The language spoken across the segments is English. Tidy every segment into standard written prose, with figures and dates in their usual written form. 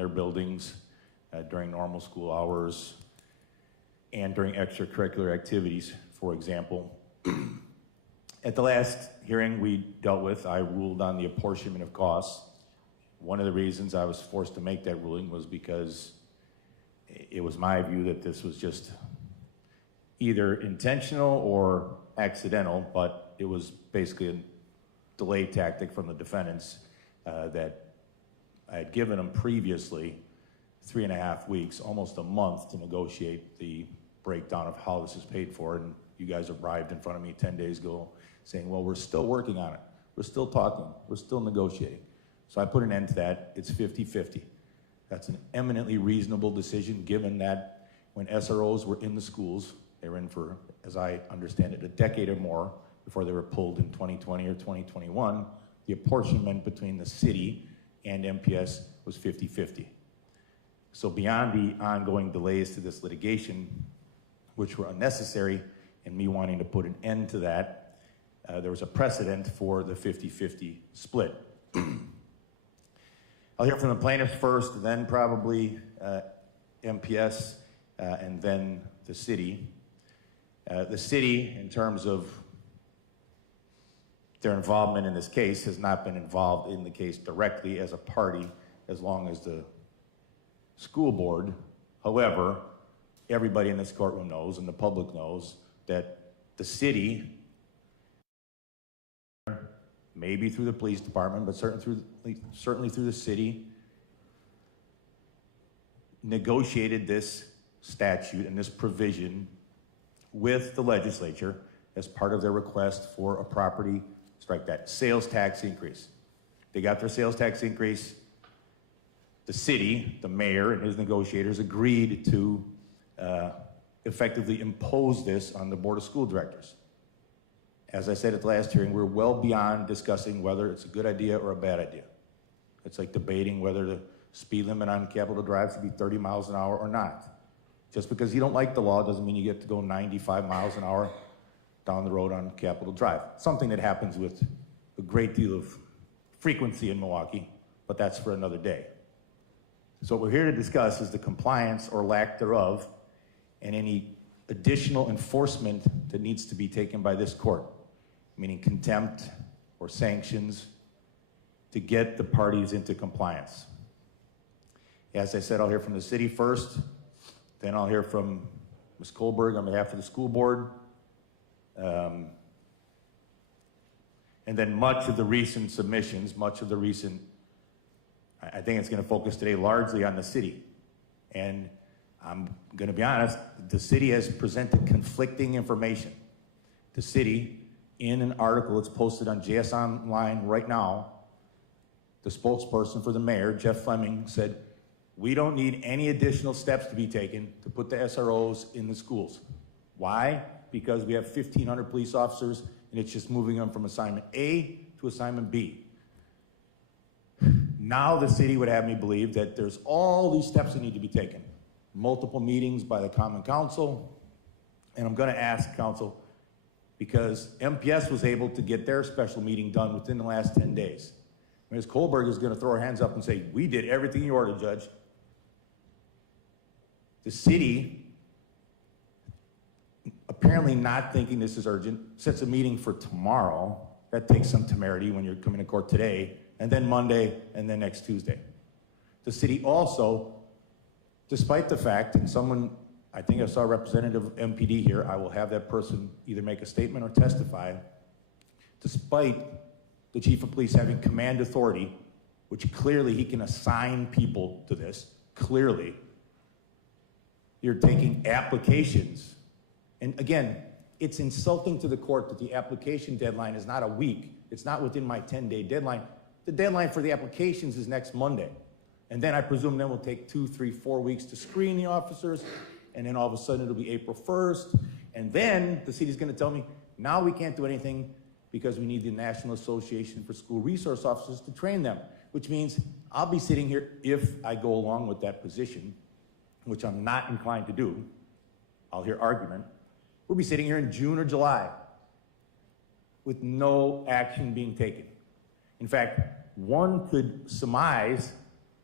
their buildings during normal school hours and during extracurricular activities, for example. At the last hearing we dealt with, I ruled on the apportionment of costs. One of the reasons I was forced to make that ruling was because it was my view that this was just either intentional or accidental, but it was basically a delay tactic from the defendants that I had given them previously 3.5 weeks, almost a month, to negotiate the breakdown of how this is paid for. And you guys arrived in front of me 10 days ago saying, well, we're still working on it. We're still talking. We're still negotiating. So I put an end to that. It's 50-50. That's an eminently reasonable decision, given that when SROs were in the schools, they were in for, as I understand it, a decade or more before they were pulled in 2020 or 2021. The apportionment between the city and MPS was 50-50. So beyond the ongoing delays to this litigation, which were unnecessary, and me wanting to put an end to that, there was a precedent for the 50-50 split. I'll hear from the plaintiffs first, then probably MPS, and then the city. The city, in terms of their involvement in this case, has not been involved in the case directly as a party as long as the school board. However, everybody in this courtroom knows, and the public knows, that the city, maybe through the police department, but certainly through the city, negotiated this statute and this provision with the legislature as part of their request for a property, strike that, sales tax increase. They got their sales tax increase. The city, the mayor and his negotiators, agreed to effectively impose this on the Board of School Directors. As I said at the last hearing, we're well beyond discussing whether it's a good idea or a bad idea. It's like debating whether the speed limit on Capitol Drive should be 30 miles an hour or not. Just because you don't like the law doesn't mean you get to go 95 miles an hour down the road on Capitol Drive. Something that happens with a great deal of frequency in Milwaukee, but that's for another day. So what we're here to discuss is the compliance or lack thereof and any additional enforcement that needs to be taken by this court, meaning contempt or sanctions, to get the parties into compliance. As I said, I'll hear from the city first, then I'll hear from Ms. Kohlberg on behalf of the school board, and then much of the recent submissions, I think it's going to focus today largely on the city. And I'm going to be honest, the city has presented conflicting information. The city, in an article that's posted on JS Online right now, the spokesperson for the mayor, Jeff Fleming, said, we don't need any additional steps to be taken to put the SROs in the schools. Why? Because we have 1,500 police officers and it's just moving them from assignment A to assignment B. Now the city would have me believe that there's all these steps that need to be taken. Multiple meetings by the Common Council, and I'm going to ask Council, because MPS was able to get their special meeting done within the last 10 days. Ms. Kohlberg is going to throw her hands up and say, we did everything you ordered, Judge. The city, apparently not thinking this is urgent, sets a meeting for tomorrow. That takes some temerity when you're coming to court today, and then Monday, and then next Tuesday. The city also, despite the fact, and someone, I think I saw a representative of MPD here, I will have that person either make a statement or testify, despite the chief of police having command authority, which clearly he can assign people to this, clearly, you're taking applications. And again, it's insulting to the court that the application deadline is not a week. It's not within my 10-day deadline. The deadline for the applications is next Monday. And then I presume then we'll take 2, 3, 4 weeks to screen the officers, and then all of a sudden it'll be April 1st. And then the city's gonna tell me, now we can't do anything because we need the National Association for School Resource Officers to train them, which means I'll be sitting here, if I go along with that position, which I'm not inclined to do, I'll hear argument, we'll be sitting here in June or July with no action being taken. In fact, one could surmise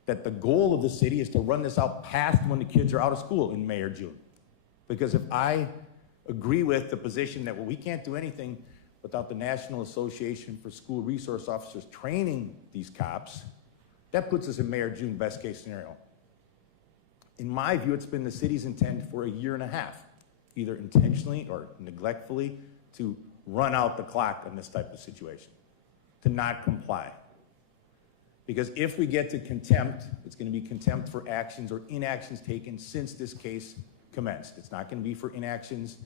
that the goal of the city is to run this out past when the kids are out of school in May or June. Because if I agree with the position that, well, we can't do anything without the National Association for School Resource Officers training these cops, that puts us in May or June, best case scenario. In my view, it's been the city's intent for a year and a half, either intentionally or neglectfully, to run out the clock in this type of situation, to not comply. Because if we get to contempt, it's going to be contempt for actions or inactions taken since this case commenced. It's not going to be for inactions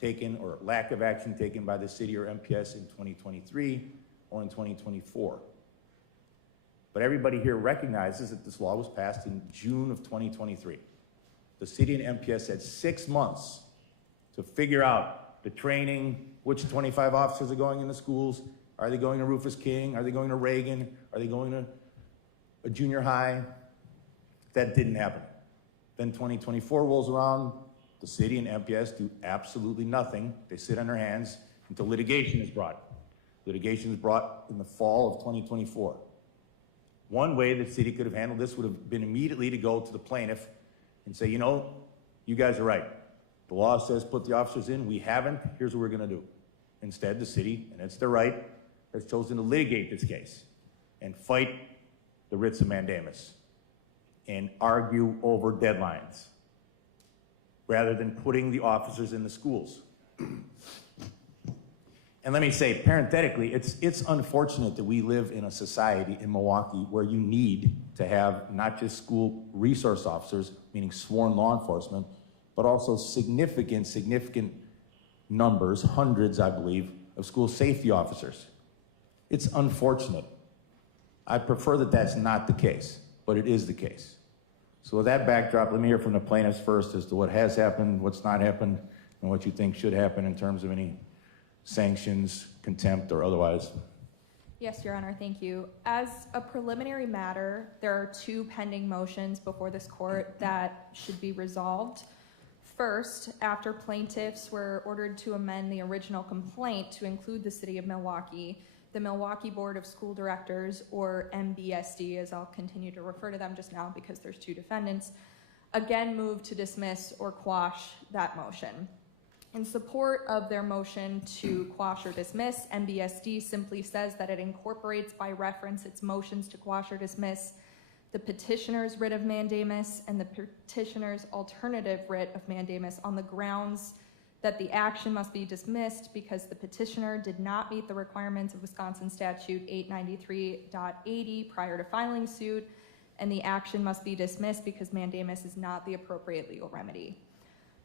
taken or lack of action taken by the city or MPS in 2023 or in 2024. But everybody here recognizes that this law was passed in June of 2023. The city and MPS had 6 months to figure out the training, which 25 officers are going in the schools. Are they going to Rufus King? Are they going to Reagan? Are they going to a junior high? That didn't happen. Then 2024 rolls around, the city and MPS do absolutely nothing. They sit on their hands until litigation is brought. Litigation is brought in the fall of 2024. One way the city could have handled this would have been immediately to go to the plaintiff and say, you know, you guys are right. The law says put the officers in. We haven't. Here's what we're going to do. Instead, the city, and it's their right, has chosen to litigate this case and fight the writs of mandamus and argue over deadlines rather than putting the officers in the schools. And let me say, parenthetically, it's unfortunate that we live in a society in Milwaukee where you need to have not just school resource officers, meaning sworn law enforcement, but also significant numbers, hundreds, I believe, of school safety officers. It's unfortunate. I prefer that that's not the case, but it is the case. So with that backdrop, let me hear from the plaintiffs first as to what has happened, what's not happened, and what you think should happen in terms of any sanctions, contempt, or otherwise. Yes, Your Honor, thank you. As a preliminary matter, there are 2 pending motions before this court that should be resolved. First, after plaintiffs were ordered to amend the original complaint to include the City of Milwaukee, the Milwaukee Board of School Directors, or MBSD, as I'll continue to refer to them just now because there's 2 defendants, again moved to dismiss or quash that motion. In support of their motion to quash or dismiss, MBSD simply says that it incorporates by reference its motions to quash or dismiss the petitioner's writ of mandamus and the petitioner's alternative writ of mandamus on the grounds that the action must be dismissed because the petitioner did not meet the requirements of Wisconsin Statute 893.80 prior to filing suit, and the action must be dismissed because mandamus is not the appropriate legal remedy.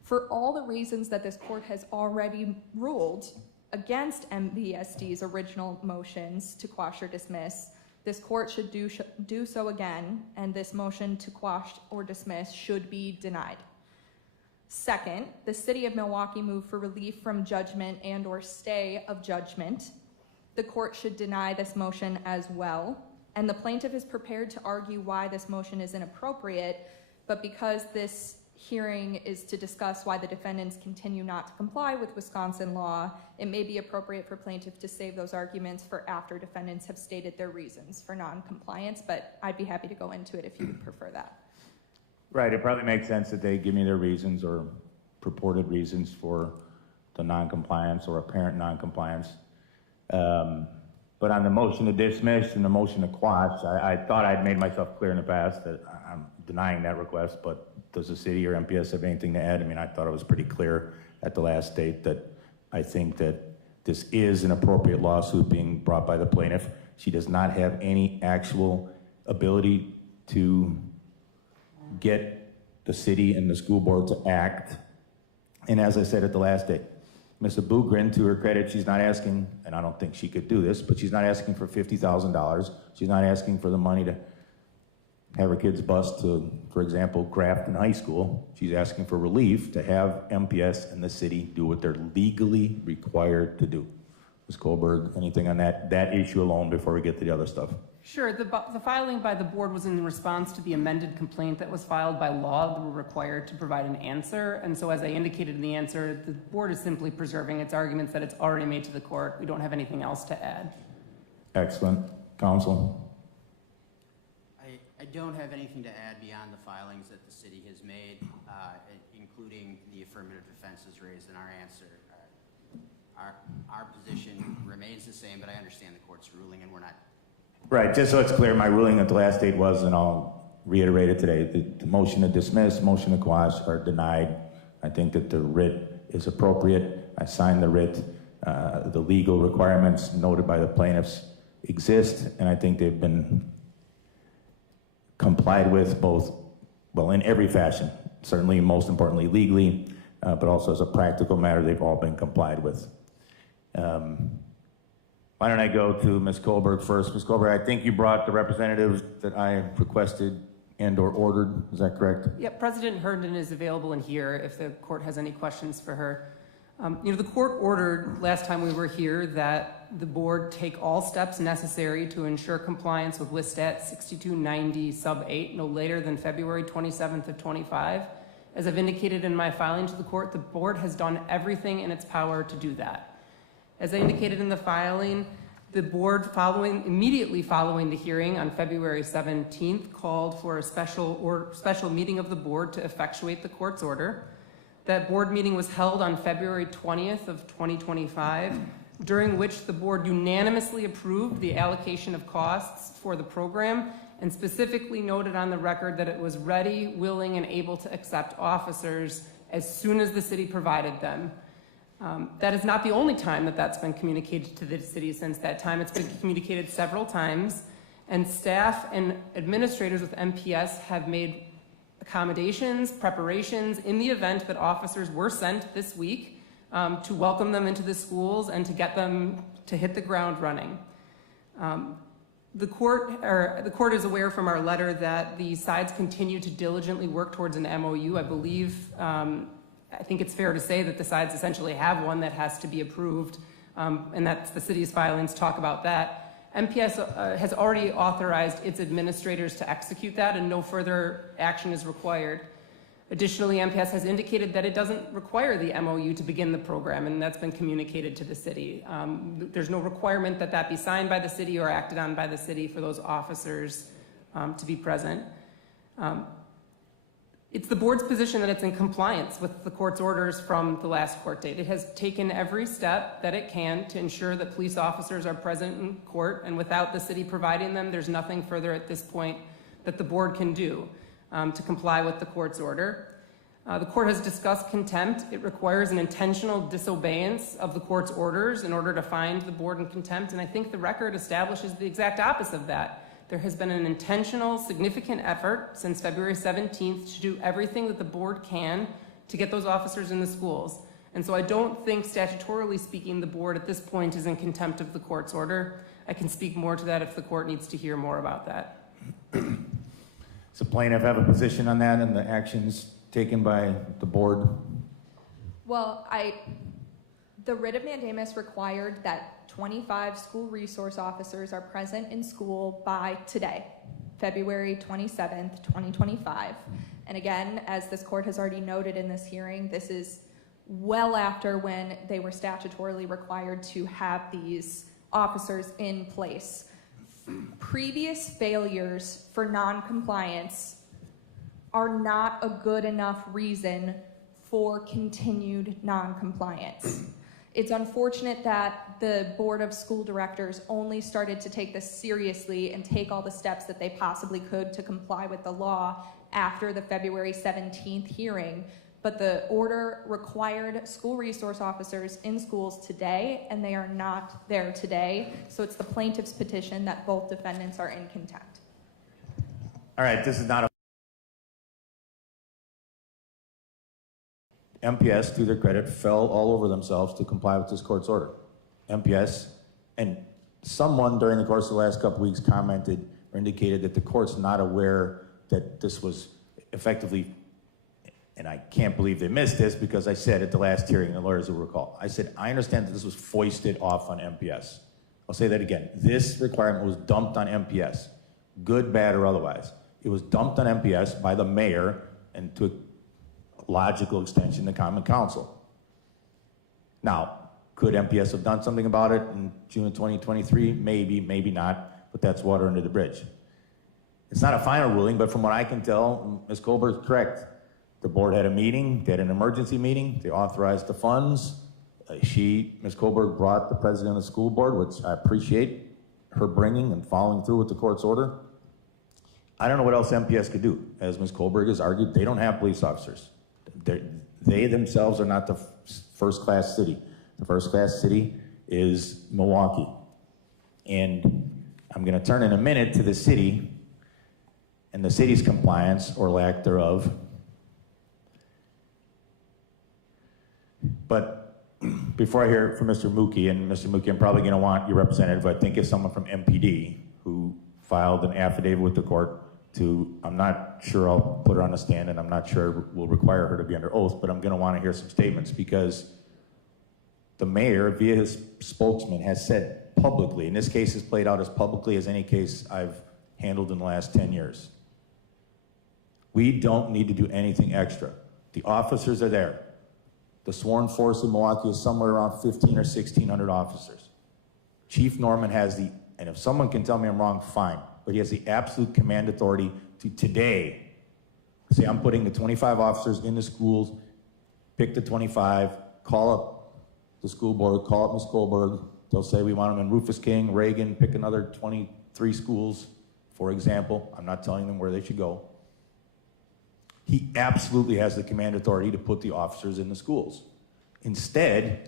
For all the reasons that this court has already ruled against MBSD's original motions to quash or dismiss, this court should do so again, and this motion to quash or dismiss should be denied. Second, the City of Milwaukee moved for relief from judgment and or stay of judgment. The court should deny this motion as well, and the plaintiff is prepared to argue why this motion is inappropriate, but because this hearing is to discuss why the defendants continue not to comply with Wisconsin law, it may be appropriate for plaintiff to save those arguments for after defendants have stated their reasons for non-compliance, but I'd be happy to go into it if you would prefer that. Right, it probably makes sense that they give me their reasons or purported reasons for the non-compliance or apparent non-compliance. But on the motion to dismiss and the motion to quash, I thought I'd made myself clear in the past that I'm denying that request, but does the city or MPS have anything to add? I mean, I thought it was pretty clear at the last date that I think that this is an appropriate lawsuit being brought by the plaintiff. She does not have any actual ability to get the city and the school board to act. And as I said at the last date, Ms. Abugrin, to her credit, she's not asking, and I don't think she could do this, but she's not asking for $50,000. She's not asking for the money to have her kids bused to, for example, Grafton High School. She's asking for relief to have MPS and the city do what they're legally required to do. Ms. Kohlberg, anything on that issue alone before we get to the other stuff? Sure. The filing by the board was in response to the amended complaint that was filed by law that were required to provide an answer. And so as I indicated in the answer, the board is simply preserving its arguments that it's already made to the court. We don't have anything else to add. Excellent. Counsel? I don't have anything to add beyond the filings that the city has made, including the affirmative defenses raised in our answer. Our position remains the same, but I understand the court's ruling, and we're not. Right, just so it's clear, my ruling at the last date was, and I'll reiterate it today, the motion to dismiss, motion to quash are denied. I think that the writ is appropriate. I signed the writ. The legal requirements noted by the plaintiffs exist, and I think they've been complied with both, well, in every fashion, certainly most importantly legally, but also as a practical matter, they've all been complied with. Why don't I go to Ms. Kohlberg first? Ms. Kohlberg, I think you brought the representatives that I requested and or ordered, is that correct? Yep, President Herndon is available in here if the court has any questions for her. The court ordered last time we were here that the board take all steps necessary to ensure compliance with WSStat 6290 sub 8 no later than February 27th of 25. As I've indicated in my filing to the court, the board has done everything in its power to do that. As I indicated in the filing, the board immediately following the hearing on February 17th called for a special meeting of the board to effectuate the court's order. That board meeting was held on February 20th of 2025, during which the board unanimously approved the allocation of costs for the program and specifically noted on the record that it was ready, willing, and able to accept officers as soon as the city provided them. That is not the only time that that's been communicated to the city since that time. It's been communicated several times, and staff and administrators with MPS have made accommodations, preparations in the event that officers were sent this week to welcome them into the schools and to get them to hit the ground running. The court is aware from our letter that the sides continue to diligently work towards an MOU. I believe, I think it's fair to say that the sides essentially have one that has to be approved, and that's the city's filings talk about that. MPS has already authorized its administrators to execute that, and no further action is required. Additionally, MPS has indicated that it doesn't require the MOU to begin the program, and that's been communicated to the city. There's no requirement that that be signed by the city or acted on by the city for those officers to be present. It's the board's position that it's in compliance with the court's orders from the last court date. It has taken every step that it can to ensure that police officers are present in court, and without the city providing them, there's nothing further at this point that the board can do to comply with the court's order. The court has discussed contempt. It requires an intentional disobeyance of the court's orders in order to find the board in contempt, and I think the record establishes the exact opposite of that. There has been an intentional, significant effort since February 17th to do everything that the board can to get those officers in the schools. And so I don't think, statutorily speaking, the board at this point is in contempt of the court's order. I can speak more to that if the court needs to hear more about that. Does the plaintiff have a position on that and the actions taken by the board? Well, the writ of mandamus required that 25 school resource officers are present in school by today, February 27th, 2025. And again, as this court has already noted in this hearing, this is well after when they were statutorily required to have these officers in place. Previous failures for non-compliance are not a good enough reason for continued non-compliance. It's unfortunate that the Board of School Directors only started to take this seriously and take all the steps that they possibly could to comply with the law after the February 17th hearing. But the order required school resource officers in schools today, and they are not there today. So it's the plaintiff's petition that both defendants are in contempt. All right, this is not a... MPS, to their credit, fell all over themselves to comply with this court's order. MPS, and someone during the course of the last couple weeks commented or indicated that the court's not aware that this was effectively, and I can't believe they missed this because I said at the last hearing, the lawyers will recall, I said, I understand that this was foisted off on MPS. I'll say that again. This requirement was dumped on MPS, good, bad, or otherwise. It was dumped on MPS by the mayor and to a logical extension, the Common Council. Now, could MPS have done something about it in June of 2023? Maybe, maybe not, but that's water under the bridge. It's not a final ruling, but from what I can tell, Ms. Colbert's correct. The board had a meeting, they had an emergency meeting, they authorized the funds. Ms. Colbert brought the president of the school board, which I appreciate her bringing and following through with the court's order. I don't know what else MPS could do. As Ms. Colbert has argued, they don't have police officers. They themselves are not the first-class city. The first-class city is Milwaukee. And I'm gonna turn in a minute to the city and the city's compliance or lack thereof. But before I hear from Mr. Mookie, and Mr. Mookie, I'm probably gonna want your representative, I think it's someone from MPD who filed an affidavit with the court to, I'm not sure I'll put her on the stand and I'm not sure we'll require her to be under oath, but I'm gonna wanna hear some statements because the mayor, via his spokesman, has said publicly, and this case is played out as publicly as any case I've handled in the last 10 years. We don't need to do anything extra. The officers are there. The sworn force in Milwaukee is somewhere around 15 or 1,600 officers. Chief Norman has the, and if someone can tell me I'm wrong, fine, but he has the absolute command authority to today say, I'm putting the 25 officers in the schools, pick the 25, call up the school board, call up Ms. Kohlberg. They'll say we want them in Rufus King, Reagan, pick another 23 schools, for example. I'm not telling them where they should go. He absolutely has the command authority to put the officers in the schools. Instead, and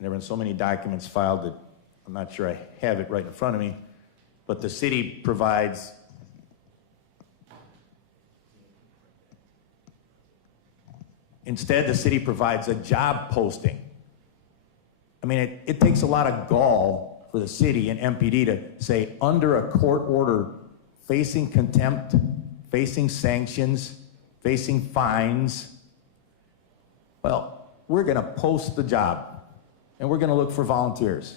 there have been so many documents filed that I'm not sure I have it right in front of me, but the city provides a job posting. I mean, it takes a lot of gall for the city and MPD to say, under a court order, facing contempt, facing sanctions, facing fines, well, we're gonna post the job and we're gonna look for volunteers.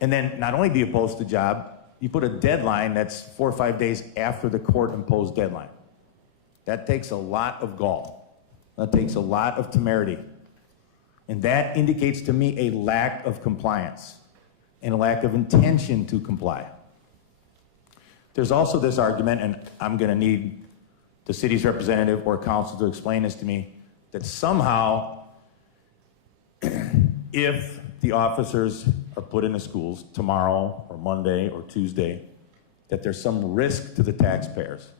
And then not only do you post the job, you put a deadline that's 4 or 5 days after the court imposed deadline. That takes a lot of gall. That takes a lot of temerity. And that indicates to me a lack of compliance and a lack of intention to comply. There's also this argument, and I'm gonna need the city's representative or council to explain this to me, that somehow, if the officers are put in the schools tomorrow or Monday or Tuesday, that there's some risk to the taxpayers.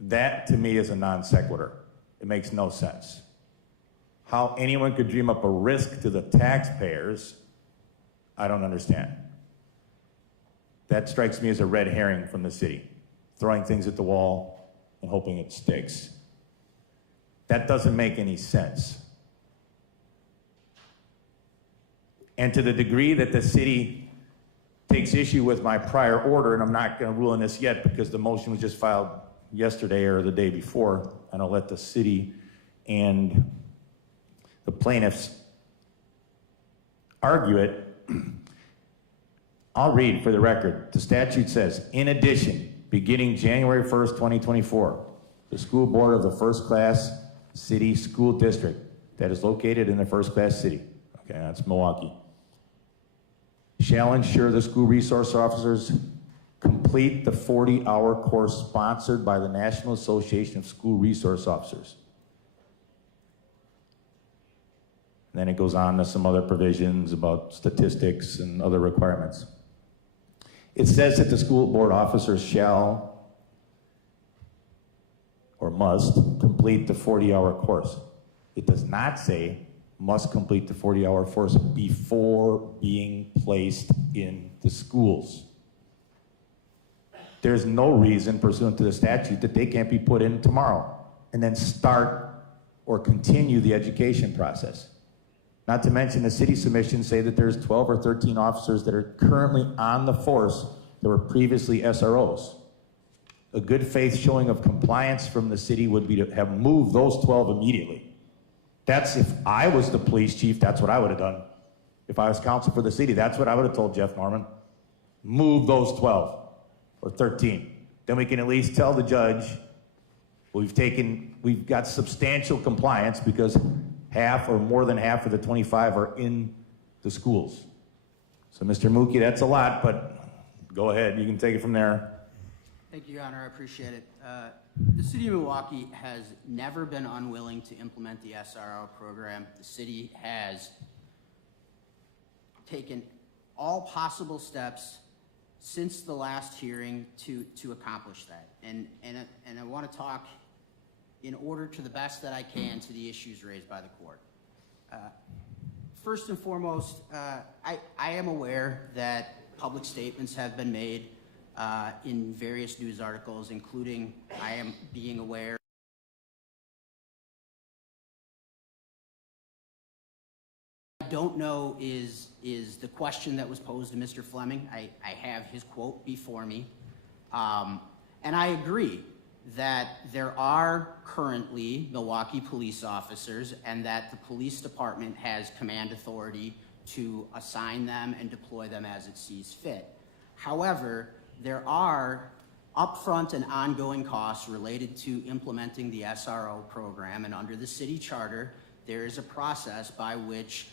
That to me is a non sequitur. It makes no sense. How anyone could dream up a risk to the taxpayers, I don't understand. That strikes me as a red herring from the city, throwing things at the wall and hoping it sticks. That doesn't make any sense. And to the degree that the city takes issue with my prior order, and I'm not going to rule on this yet because the motion was just filed yesterday or the day before, and I'll let the city and the plaintiffs argue it. I'll read for the record. The statute says, in addition, beginning January 1st, 2024, the school board of the first-class city school district that is located in the first-class city, okay, that's Milwaukee, shall ensure the school resource officers complete the 40-hour course sponsored by the National Association of School Resource Officers. And then it goes on to some other provisions about statistics and other requirements. It says that the school board officers shall or must complete the 40-hour course. It does not say must complete the 40-hour course before being placed in the schools. There's no reason pursuant to the statute that they can't be put in tomorrow and then start or continue the education process. Not to mention the city submissions say that there's 12 or 13 officers that are currently on the force that were previously SROs. A good faith showing of compliance from the city would be to have moved those 12 immediately. That's, if I was the police chief, that's what I would have done. If I was counsel for the city, that's what I would have told Jeff Norman. Move those 12 or 13. Then we can at least tell the judge we've got substantial compliance because half or more than half of the 25 are in the schools. So Mr. Mookie, that's a lot, but Go ahead, you can take it from there. Thank you, Your Honor. I appreciate it. The city of Milwaukee has never been unwilling to implement the SRO program. The city has taken all possible steps since the last hearing to accomplish that. And I want to talk in order to the best that I can to the issues raised by the court. First and foremost, I am aware that public statements have been made in various news articles, including I am being aware I don't know is the question that was posed to Mr. Fleming. I have his quote before me. And I agree that there are currently Milwaukee police officers and that the police department has command authority to assign them and deploy them as it sees fit. However, there are upfront and ongoing costs related to implementing the SRO program, and under the city charter, there is a process by which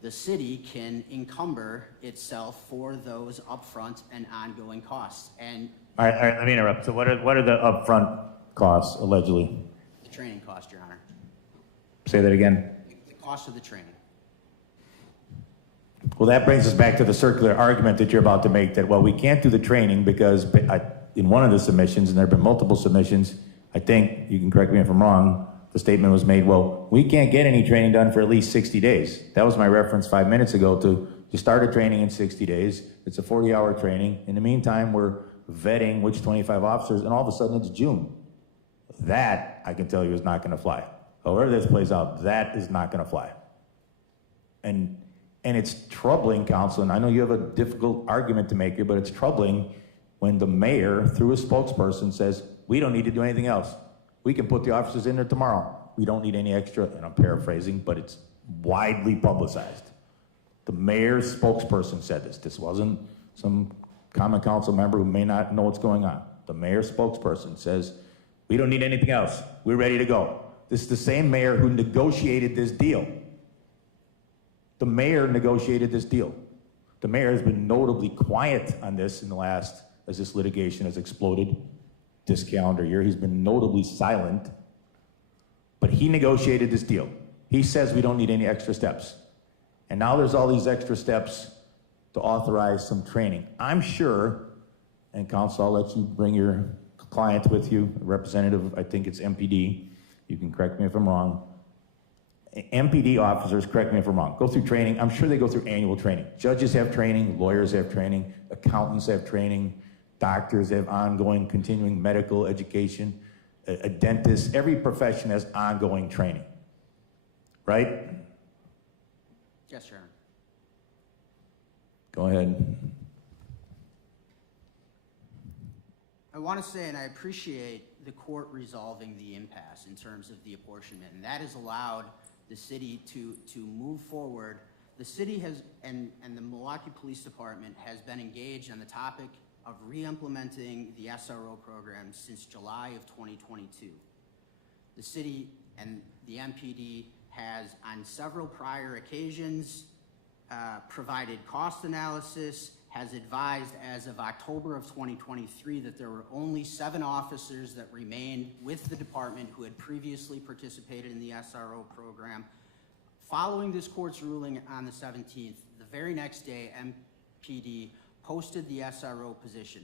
the city can encumber itself for those upfront and ongoing costs. And All right, let me interrupt. So what are the upfront costs, allegedly? the training cost, Your Honor. Say that again. The cost of the training. Well, that brings us back to the circular argument that you're about to make, that, well, we can't do the training because in one of the submissions, and there have been multiple submissions, I think, you can correct me if I'm wrong, the statement was made, well, we can't get any training done for at least 60 days. That was my reference 5 minutes ago to you start a training in 60 days. It's a 40-hour training. In the meantime, we're vetting which 25 officers, and all of a sudden it's June. That, I can tell you, is not going to fly. However this plays out, that is not going to fly. And it's troubling, counsel, and I know you have a difficult argument to make here, but it's troubling when the mayor, through his spokesperson, says, we don't need to do anything else. We can put the officers in there tomorrow. We don't need any extra, and I'm paraphrasing, but it's widely publicized. The mayor's spokesperson said this. This wasn't some common council member who may not know what's going on. The mayor's spokesperson says, we don't need anything else. We're ready to go. This is the same mayor who negotiated this deal. The mayor negotiated this deal. The mayor has been notably quiet on this in the last, as this litigation has exploded this calendar year. He's been notably silent, but he negotiated this deal. He says we don't need any extra steps. And now there's all these extra steps to authorize some training. I'm sure, and counsel, I'll let you bring your client with you, representative, I think it's MPD. You can correct me if I'm wrong. MPD officers, correct me if I'm wrong, go through training. I'm sure they go through annual training. Judges have training, lawyers have training, accountants have training, doctors have ongoing, continuing medical education, a dentist. Every profession has ongoing training, right? Yes, Your Honor. Go ahead. I want to say, and I appreciate the court resolving the impasse in terms of the apportionment, and that has allowed the city to move forward. The city has, and the Milwaukee Police Department has been engaged on the topic of re-implementing the SRO program since July of 2022. The city and the MPD has, on several prior occasions, provided cost analysis, has advised as of October of 2023 that there were only 7 officers that remained with the department who had previously participated in the SRO program. Following this court's ruling on the 17th, the very next day, MPD posted the SRO position.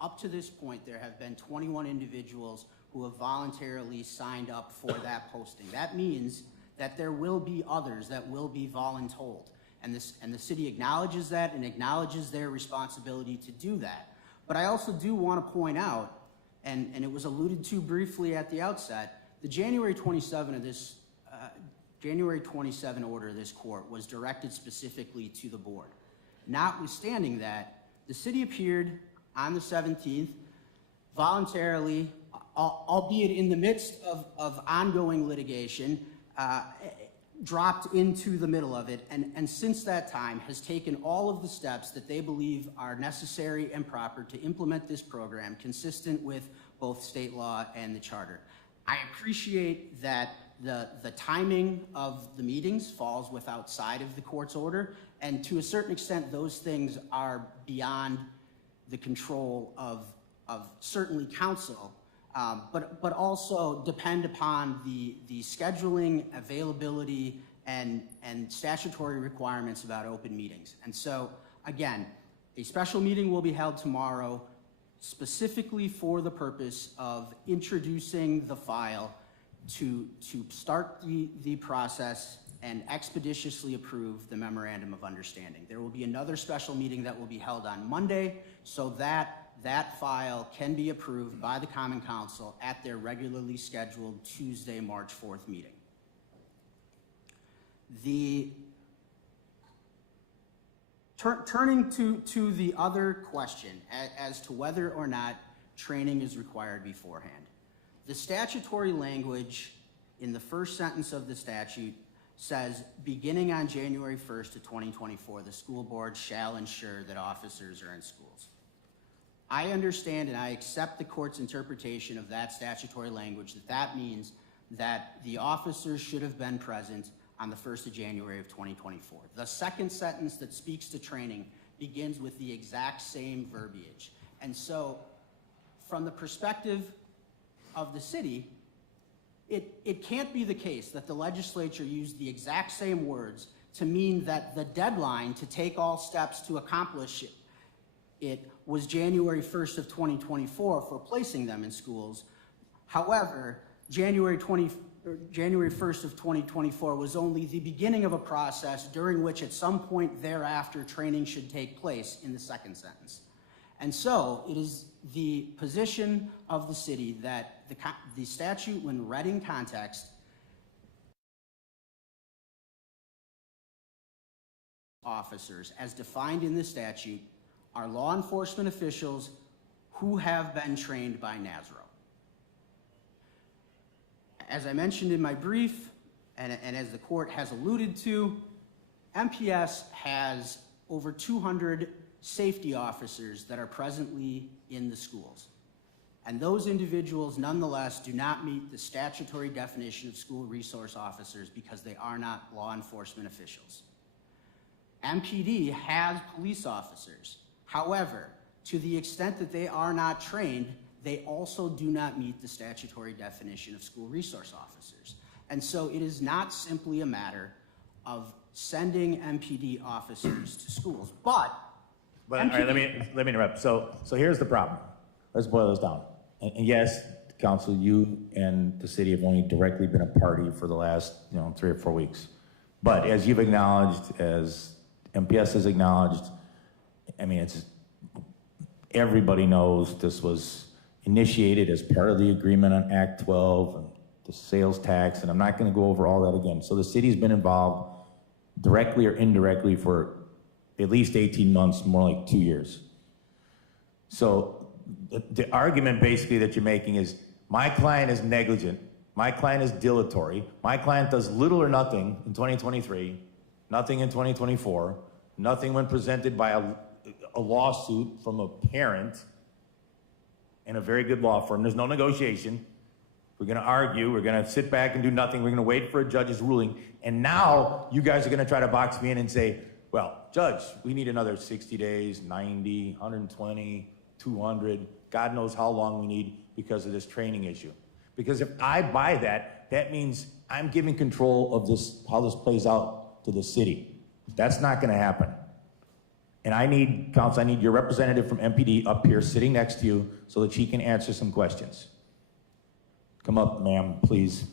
Up to this point, there have been 21 individuals who have voluntarily signed up for that posting. That means that there will be others that will be voluntold. And the city acknowledges that and acknowledges their responsibility to do that. But I also do want to point out, and it was alluded to briefly at the outset, the January 27 order of this court was directed specifically to the board. Notwithstanding that, the city appeared on the 17th voluntarily, albeit in the midst of ongoing litigation, dropped into the middle of it, and since that time has taken all of the steps that they believe are necessary and proper to implement this program consistent with both state law and the charter. I appreciate that the timing of the meetings falls outside of the court's order, and to a certain extent those things are beyond the control of certainly council, but also depend upon the scheduling, availability, and statutory requirements about open meetings. And so, again, a special meeting will be held tomorrow specifically for the purpose of introducing the file to start the process and expeditiously approve the memorandum of understanding. There will be another special meeting that will be held on Monday so that that file can be approved by the Common Council at their regularly scheduled Tuesday, March 4th meeting. Turning to the other question as to whether or not training is required beforehand. The statutory language in the first sentence of the statute says, beginning on January 1st of 2024, the school board shall ensure that officers are in schools. I understand and I accept the court's interpretation of that statutory language, that means that the officers should have been present on the 1st of January of 2024. The second sentence that speaks to training begins with the exact same verbiage. And so, from the perspective of the city, it can't be the case that the legislature used the exact same words to mean that the deadline to take all steps to accomplish it was January 1st of 2024 for placing them in schools. However, January 1st of 2024 was only the beginning of a process during which at some point thereafter training should take place in the second sentence. And so it is the position of the city that the statute, when read in context, officers, as defined in the statute, are law enforcement officials who have been trained by NASRO. As I mentioned in my brief, and as the court has alluded to, MPS has over 200 safety officers that are presently in the schools. And those individuals, nonetheless, do not meet the statutory definition of school resource officers because they are not law enforcement officials. MPD has police officers. However, to the extent that they are not trained, they also do not meet the statutory definition of school resource officers. And so it is not simply a matter of sending MPD officers to schools, but all right, let me interrupt. So here's the problem. Let's boil this down. And yes, council, you and the city have only directly been a party for the last 3 or 4 weeks. But as you've acknowledged, as MPS has acknowledged, I mean, everybody knows this was initiated as part of the agreement on Act 12 and the sales tax, and I'm not going to go over all that again. So the city's been involved directly or indirectly for at least 18 months, more like 2 years. So the argument basically that you're making is my client is negligent, my client is dilatory, my client does little or nothing in 2023, nothing in 2024, nothing when presented by a lawsuit from a parent and a very good law firm. There's no negotiation. We're going to argue. We're going to sit back and do nothing. We're going to wait for a judge's ruling. And now you guys are going to try to box me in and say, well, judge, we need another 60 days, 90, 120, 200, God knows how long we need because of this training issue. Because if I buy that, that means I'm giving control of this, how this plays out to the city. That's not going to happen. And I need, counsel, I need your representative from MPD up here sitting next to you so that she can answer some questions. Come up, ma'am, please.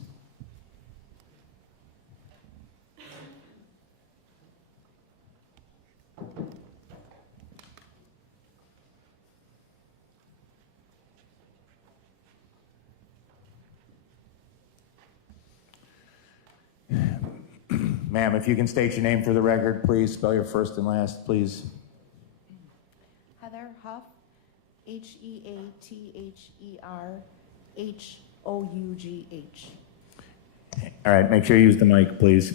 Ma'am, if you can state your name for the record, please. Spell your first and last, please. Heather Huff, Heatherhough. All right, make sure you use the mic, please.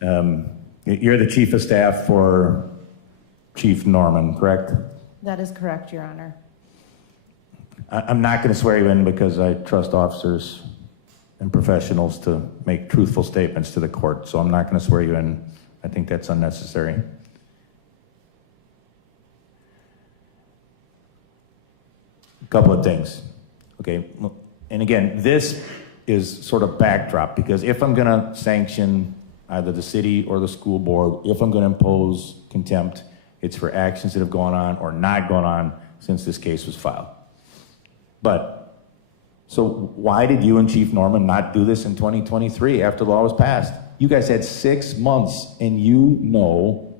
You're the chief of staff for Chief Norman, correct? That is correct, Your Honor. I'm not going to swear you in because I trust officers and professionals to make truthful statements to the court, so I'm not going to swear you in. I think that's unnecessary. Couple of things. Okay, and again, this is sort of backdrop, because if I'm gonna sanction either the city or the school board, if I'm gonna impose contempt, it's for actions that have gone on or not gone on since this case was filed. But, so why did you and Chief Norman not do this in 2023 after the law was passed? You guys had 6 months, and you know,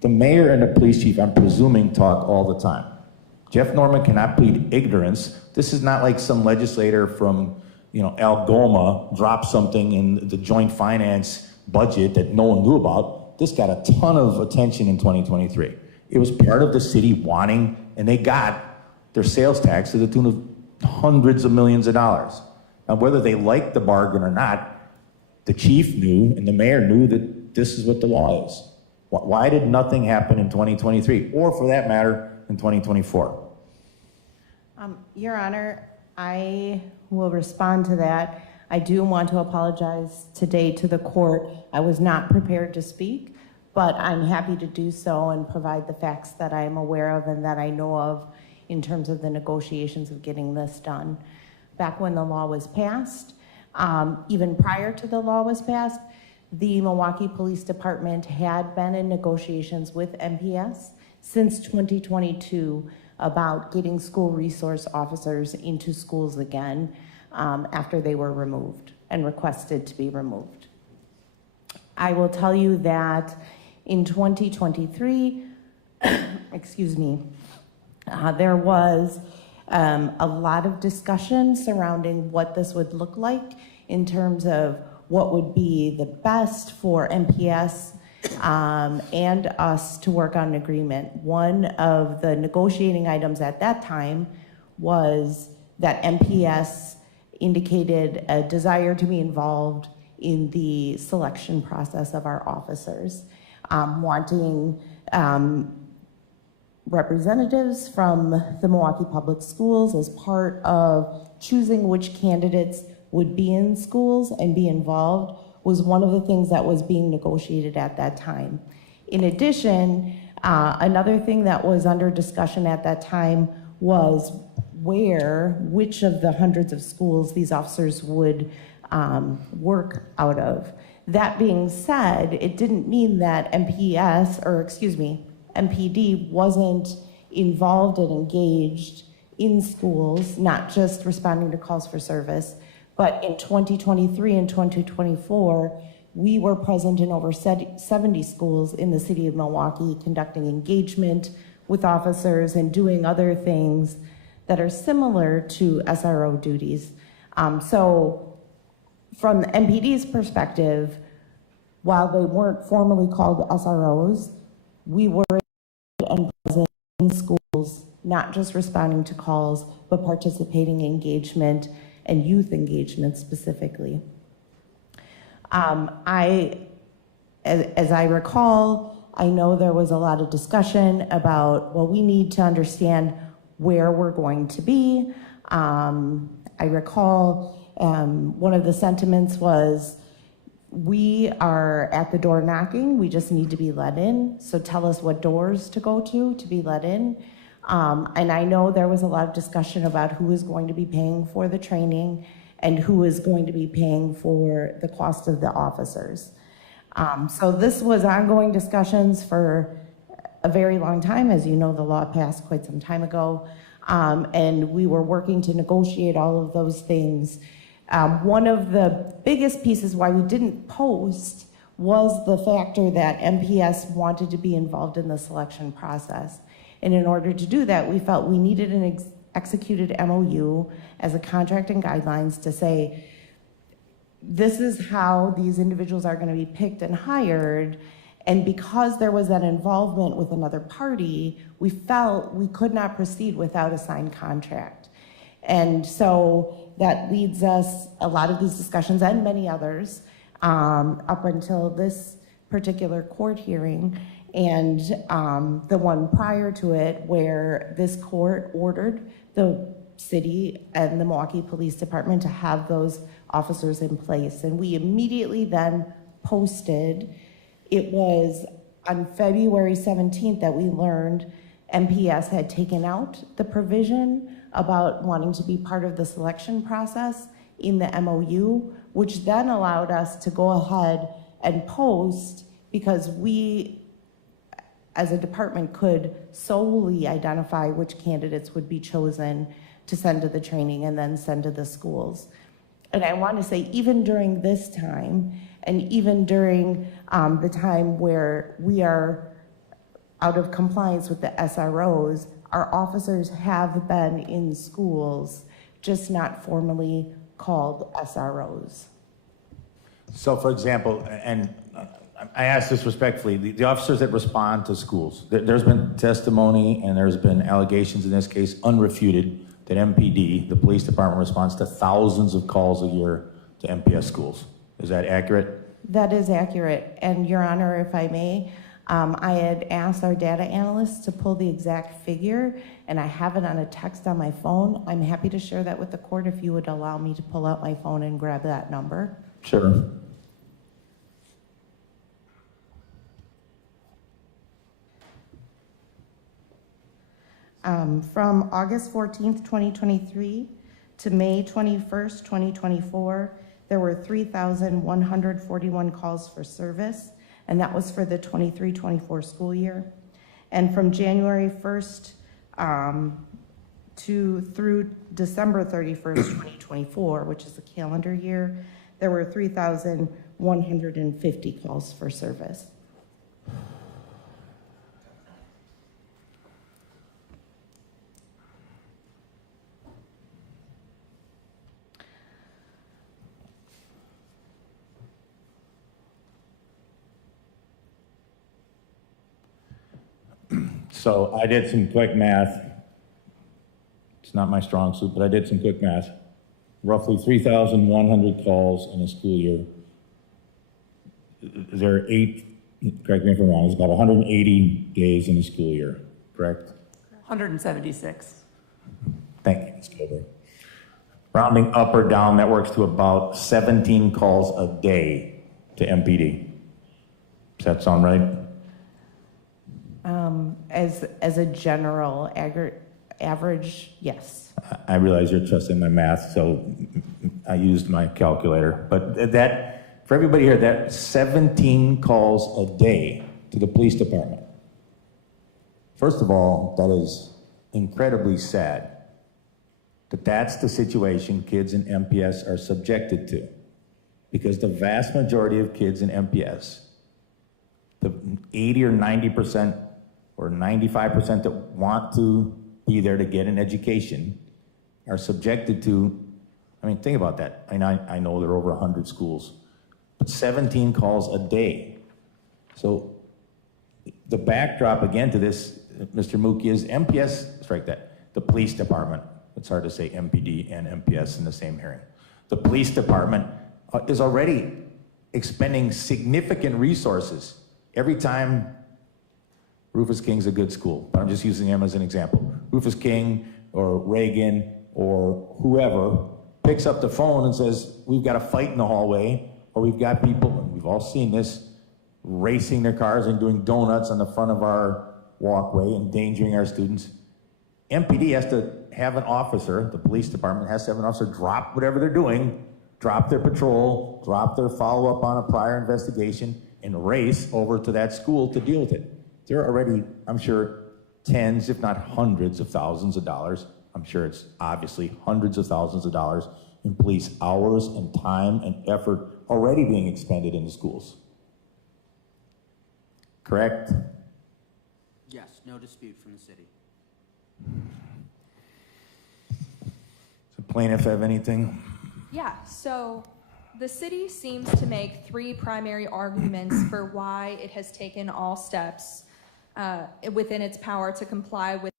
the mayor and the police chief, I'm presuming, talk all the time. Jeff Norman cannot plead ignorance. This is not like some legislator from, Algoma dropped something in the joint finance budget that no one knew about. This got a ton of attention in 2023. It was part of the city wanting, and they got their sales tax to the tune of hundreds of millions of dollars. Now, whether they liked the bargain or not, the chief knew and the mayor knew that this is what the law is. Why did nothing happen in 2023, or for that matter, in 2024? Your Honor, I will respond to that. I do want to apologize today to the court. I was not prepared to speak, but I'm happy to do so and provide the facts that I'm aware of and that I know of in terms of the negotiations of getting this done. Back when the law was passed, even prior to the law was passed, the Milwaukee Police Department had been in negotiations with MPS since 2022 about getting school resource officers into schools again after they were removed and requested to be removed. I will tell you that in 2023, excuse me, there was a lot of discussion surrounding what this would look like in terms of what would be the best for MPS and us to work on an agreement. One of the negotiating items at that time was that MPS indicated a desire to be involved in the selection process of our officers, wanting representatives from the Milwaukee Public Schools as part of choosing which candidates would be in schools and be involved was one of the things that was being negotiated at that time. In addition, another thing that was under discussion at that time was which of the hundreds of schools these officers would work out of. That being said, it didn't mean that MPD wasn't involved and engaged in schools, not just responding to calls for service, but in 2023 and 2024, we were present in over 70 schools in the city of Milwaukee, conducting engagement with officers and doing other things that are similar to SRO duties. So from MPD's perspective, while they weren't formally called SROs, we were and present in schools, not just responding to calls, but participating in engagement and youth engagement specifically. As I recall, I know there was a lot of discussion about, well, we need to understand where we're going to be. I recall one of the sentiments was, we are at the door knocking, we just need to be let in, so tell us what doors to go to be let in. And I know there was a lot of discussion about who is going to be paying for the training and who is going to be paying for the cost of the officers. So this was ongoing discussions for a very long time. As you know, the law passed quite some time ago, and we were working to negotiate all of those things. One of the biggest pieces why we didn't post was the factor that MPS wanted to be involved in the selection process. And in order to do that, we felt we needed an executed MOU as a contract and guidelines to say, this is how these individuals are going to be picked and hired. And because there was that involvement with another party, we felt we could not proceed without a signed contract. And so that leads us, a lot of these discussions and many others, up until this particular court hearing, and the one prior to it, where this court ordered the city and the Milwaukee Police Department to have those officers in place. And we immediately then posted. It was on February 17th that we learned MPS had taken out the provision about wanting to be part of the selection process in the MOU, which then allowed us to go ahead and post, because we, as a department, could solely identify which candidates would be chosen to send to the training and then send to the schools. And I want to say, even during this time, and even during the time where we are out of compliance with the SROs, our officers have been in schools, just not formally called SROs. So for example, and I ask this respectfully, the officers that respond to schools, there's been testimony and there's been allegations in this case, unrefuted, that MPD, the police department, responds to thousands of calls a year to MPS schools. Is that accurate? That is accurate. And Your Honor, if I may, I had asked our data analysts to pull the exact figure, and I have it on a text on my phone. I'm happy to share that with the court if you would allow me to pull out my phone and grab that number. Sure. From August 14th, 2023 to May 21st, 2024, there were 3,141 calls for service, and that was for the 23-24 school year. And from January 1st through December 31st, 2024, which is the calendar year, there were 3,150 calls for service. So I did some quick math. It's not my strong suit, but I did some quick math. Roughly 3,100 calls in a school year. There are correct me if I'm wrong, it's about 180 days in a school year, correct? 176. Thank you, Ms. Gilbert. Rounding up or down, that works to about 17 calls a day to MPD. Does that sound right? As a general average, yes. I realize you're trusting my math, so I used my calculator. But that, for everybody here, that 17 calls a day to the police department. First of all, that is incredibly sad that that's the situation kids in MPS are subjected to. Because the vast majority of kids in MPS, the 80 or 90% or 95% that want to be there to get an education are subjected to, I mean, think about that. I know there are over 100 schools, but 17 calls a day. So the backdrop again to this, Mr. Mookie, is MPS, strike that, the police department. It's hard to say MPD and MPS in the same hearing. The police department is already expending significant resources every time. Rufus King's a good school, but I'm just using him as an example. Rufus King or Reagan or whoever picks up the phone and says, we've got a fight in the hallway, or we've got people, and we've all seen this, racing their cars and doing donuts on the front of our walkway, endangering our students. MPD has to have an officer, the police department has to have an officer drop whatever they're doing, drop their patrol, drop their follow-up on a prior investigation, and race over to that school to deal with it. There are already, I'm sure, tens, if not hundreds of thousands of dollars. I'm sure it's obviously hundreds of thousands of dollars in police hours and time and effort already being expended in the schools. Correct? Yes, no dispute from the city. Does the plaintiff have anything? Yeah, so the city seems to make three primary arguments for why it has taken all steps within its power to comply with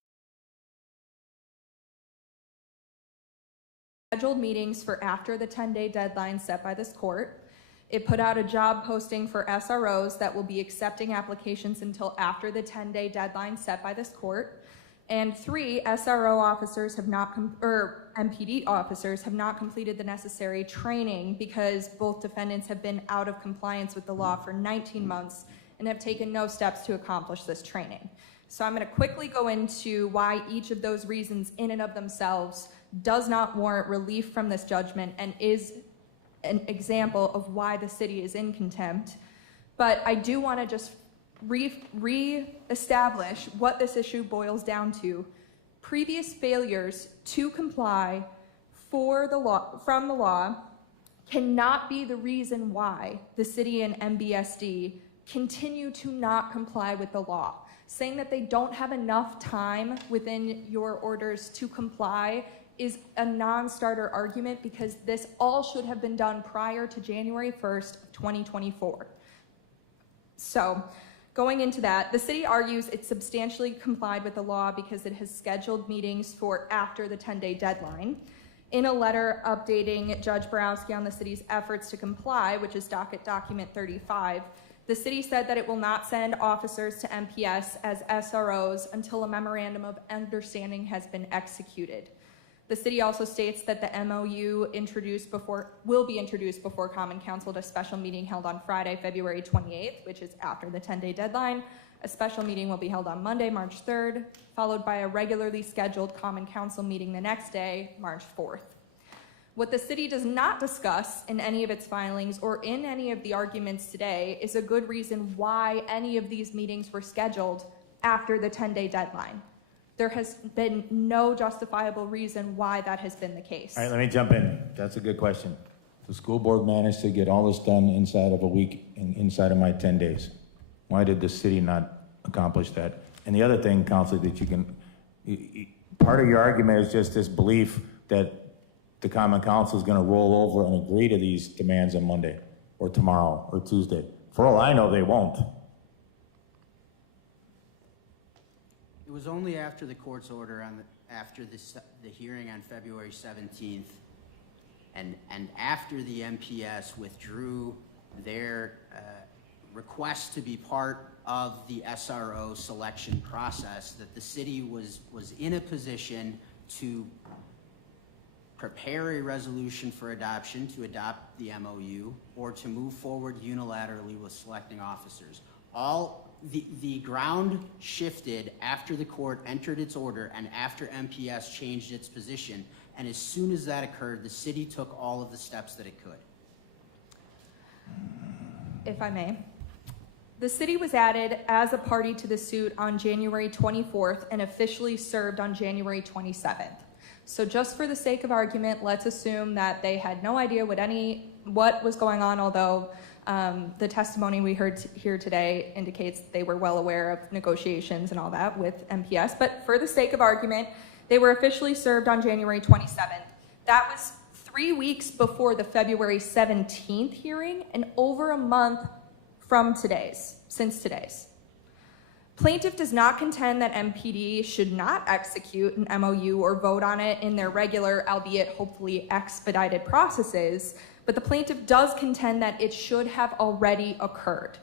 scheduled meetings for after the 10-day deadline set by this court. It put out a job posting for SROs that will be accepting applications until after the 10-day deadline set by this court. And 3, SRO officers have not, MPD officers have not completed the necessary training because both defendants have been out of compliance with the law for 19 months and have taken no steps to accomplish this training. So I'm going to quickly go into why each of those reasons in and of themselves does not warrant relief from this judgment and is an example of why the city is in contempt. But I do want to just re-establish what this issue boils down to. Previous failures to comply from the law cannot be the reason why the city and MBSD continue to not comply with the law. Saying that they don't have enough time within your orders to comply is a non-starter argument, because this all should have been done prior to January 1st, of 2024. So, going into that, the city argues it substantially complied with the law because it has scheduled meetings for after the 10-day deadline. In a letter updating Judge Borowski on the city's efforts to comply, which is docket document 35, the city said that it will not send officers to MPS as SROs until a memorandum of understanding has been executed. The city also states that the MOU will be introduced before Common Council at a special meeting held on Friday, February 28th, which is after the 10-day deadline. A special meeting will be held on Monday, March 3rd, followed by a regularly scheduled Common Council meeting the next day, March 4th. What the city does not discuss in any of its filings or in any of the arguments today is a good reason why any of these meetings were scheduled after the 10-day deadline. There has been no justifiable reason why that has been the case. All right, let me jump in. That's a good question. The school board managed to get all this done inside of a week and inside of my 10 days. Why did the city not accomplish that? And the other thing, Counselor, that you can, part of your argument is just this belief that the Common Council is going to roll over and agree to these demands on Monday or tomorrow or Tuesday. For all I know, they won't. It was only after the court's order after the hearing on February 17th and after the MPS withdrew their request to be part of the SRO selection process that the city was in a position to prepare a resolution for adoption, to adopt the MOU, or to move forward unilaterally with selecting officers. The ground shifted after the court entered its order and after MPS changed its position, and as soon as that occurred, the city took all of the steps that it could. If I may. The city was added as a party to the suit on January 24th and officially served on January 27th. So just for the sake of argument, let's assume that they had no idea what was going on, although the testimony we heard here today indicates they were well aware of negotiations and all that with MPS. But for the sake of argument, they were officially served on January 27th. That was 3 weeks before the February 17th hearing and over a month from since today's. Plaintiff does not contend that MPD should not execute an MOU or vote on it in their regular, albeit hopefully expedited processes, but the plaintiff does contend that it should have already occurred.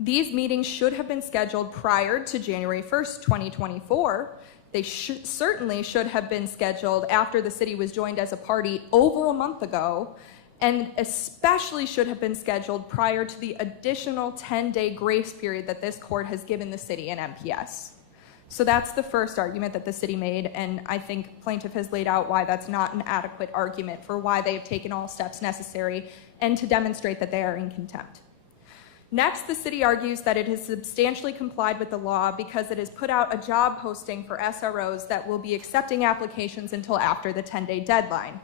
These meetings should have been scheduled prior to January 1st, 2024. They certainly should have been scheduled after the city was joined as a party over a month ago, and especially should have been scheduled prior to the additional 10-day grace period that this court has given the city and MPS. So that's the first argument that the city made, and I think plaintiff has laid out why that's not an adequate argument for why they have taken all steps necessary and to demonstrate that they are in contempt. Next, the city argues that it has substantially complied with the law because it has put out a job posting for SROs that will be accepting applications until after the 10-day deadline.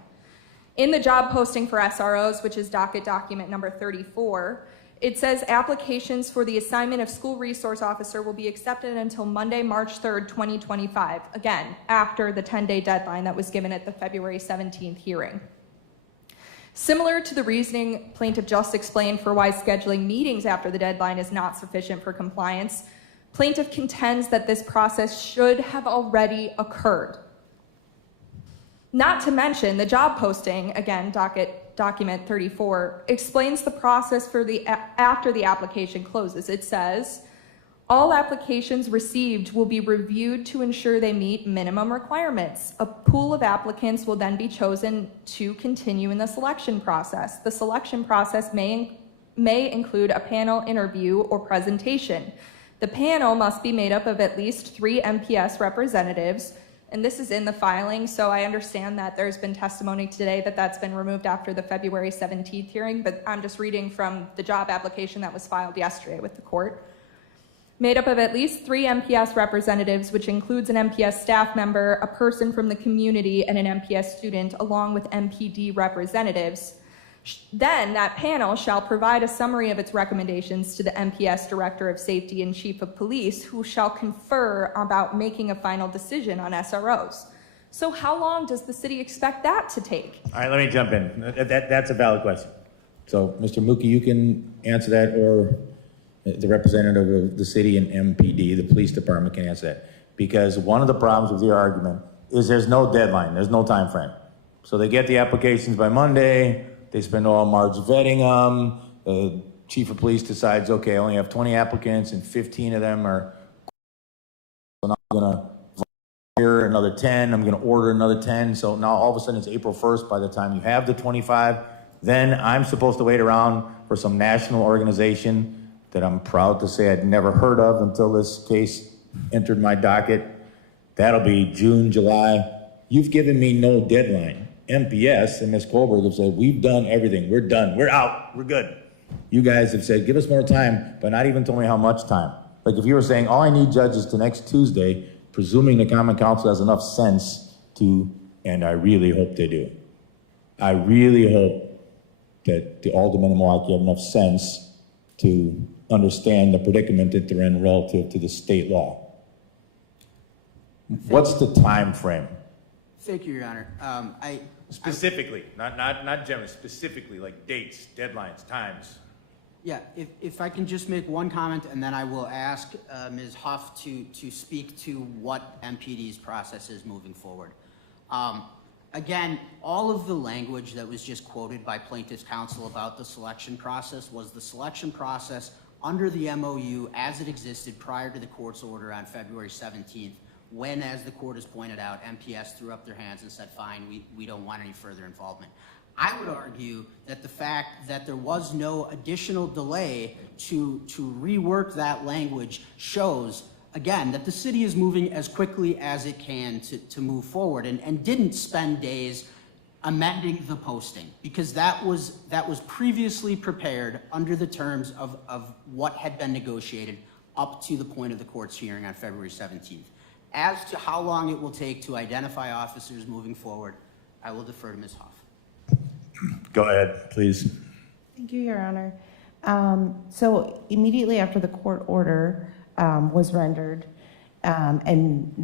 In the job posting for SROs, which is docket document number 34, it says applications for the assignment of school resource officer will be accepted until Monday, March 3rd, 2025. Again, after the 10-day deadline that was given at the February 17th hearing. Similar to the reasoning plaintiff just explained for why scheduling meetings after the deadline is not sufficient for compliance, plaintiff contends that this process should have already occurred. Not to mention, the job posting, again, docket document 34, explains the process for after the application closes. It says, all applications received will be reviewed to ensure they meet minimum requirements. A pool of applicants will then be chosen to continue in the selection process. The selection process may include a panel interview or presentation. The panel must be made up of at least 3 MPS representatives, and this is in the filing, so I understand that there's been testimony today that that's been removed after the February 17th hearing, but I'm just reading from the job application that was filed yesterday with the court. Made up of at least 3 MPS representatives, which includes an MPS staff member, a person from the community, and an MPS student, along with MPD representatives. Then that panel shall provide a summary of its recommendations to the MPS Director of Safety and Chief of Police, who shall confer about making a final decision on SROs. So how long does the city expect that to take? All right, let me jump in. That's a valid question. So, Mr. Mookie, you can answer that, or the representative of the city and MPD, the police department, can answer that. Because one of the problems with your argument is there's no deadline, there's no time frame. So they get the applications by Monday, they spend all March vetting them, the chief of police decides, okay, I only have 20 applicants and 15 of them are, so now I'm gonna volunteer another 10, I'm gonna order another 10, so now all of a sudden it's April 1st by the time you have the 25, then I'm supposed to wait around for some national organization that I'm proud to say I'd never heard of until this case entered my docket. That'll be June, July. You've given me no deadline. MPS and Ms. Colberg have said, we've done everything. We're done. We're out. We're good. You guys have said, give us more time, but not even told me how much time. Like if you were saying, all I need, Judge, is to next Tuesday, presuming the Common Council has enough sense to, and I really hope they do. I really hope that the aldermen in Milwaukee have enough sense to understand the predicament that they're in relative to the state law. What's the time frame? Thank you, Your Honor. Specifically, not generally, specifically, like dates, deadlines, times. Yeah, if I can just make one comment, and then I will ask Ms. Huff to speak to what MPD's process is moving forward. Again, all of the language that was just quoted by plaintiff's counsel about the selection process was the selection process under the MOU as it existed prior to the court's order on February 17th, when, as the court has pointed out, MPS threw up their hands and said, fine, we don't want any further involvement. I would argue that the fact that there was no additional delay to rework that language shows, again, that the city is moving as quickly as it can to move forward and didn't spend days amending the posting, because that was previously prepared under the terms of what had been negotiated up to the point of the court's hearing on February 17th. As to how long it will take to identify officers moving forward, I will defer to Ms. Huff. Go ahead, please. Thank you, Your Honor. So immediately after the court order was rendered, and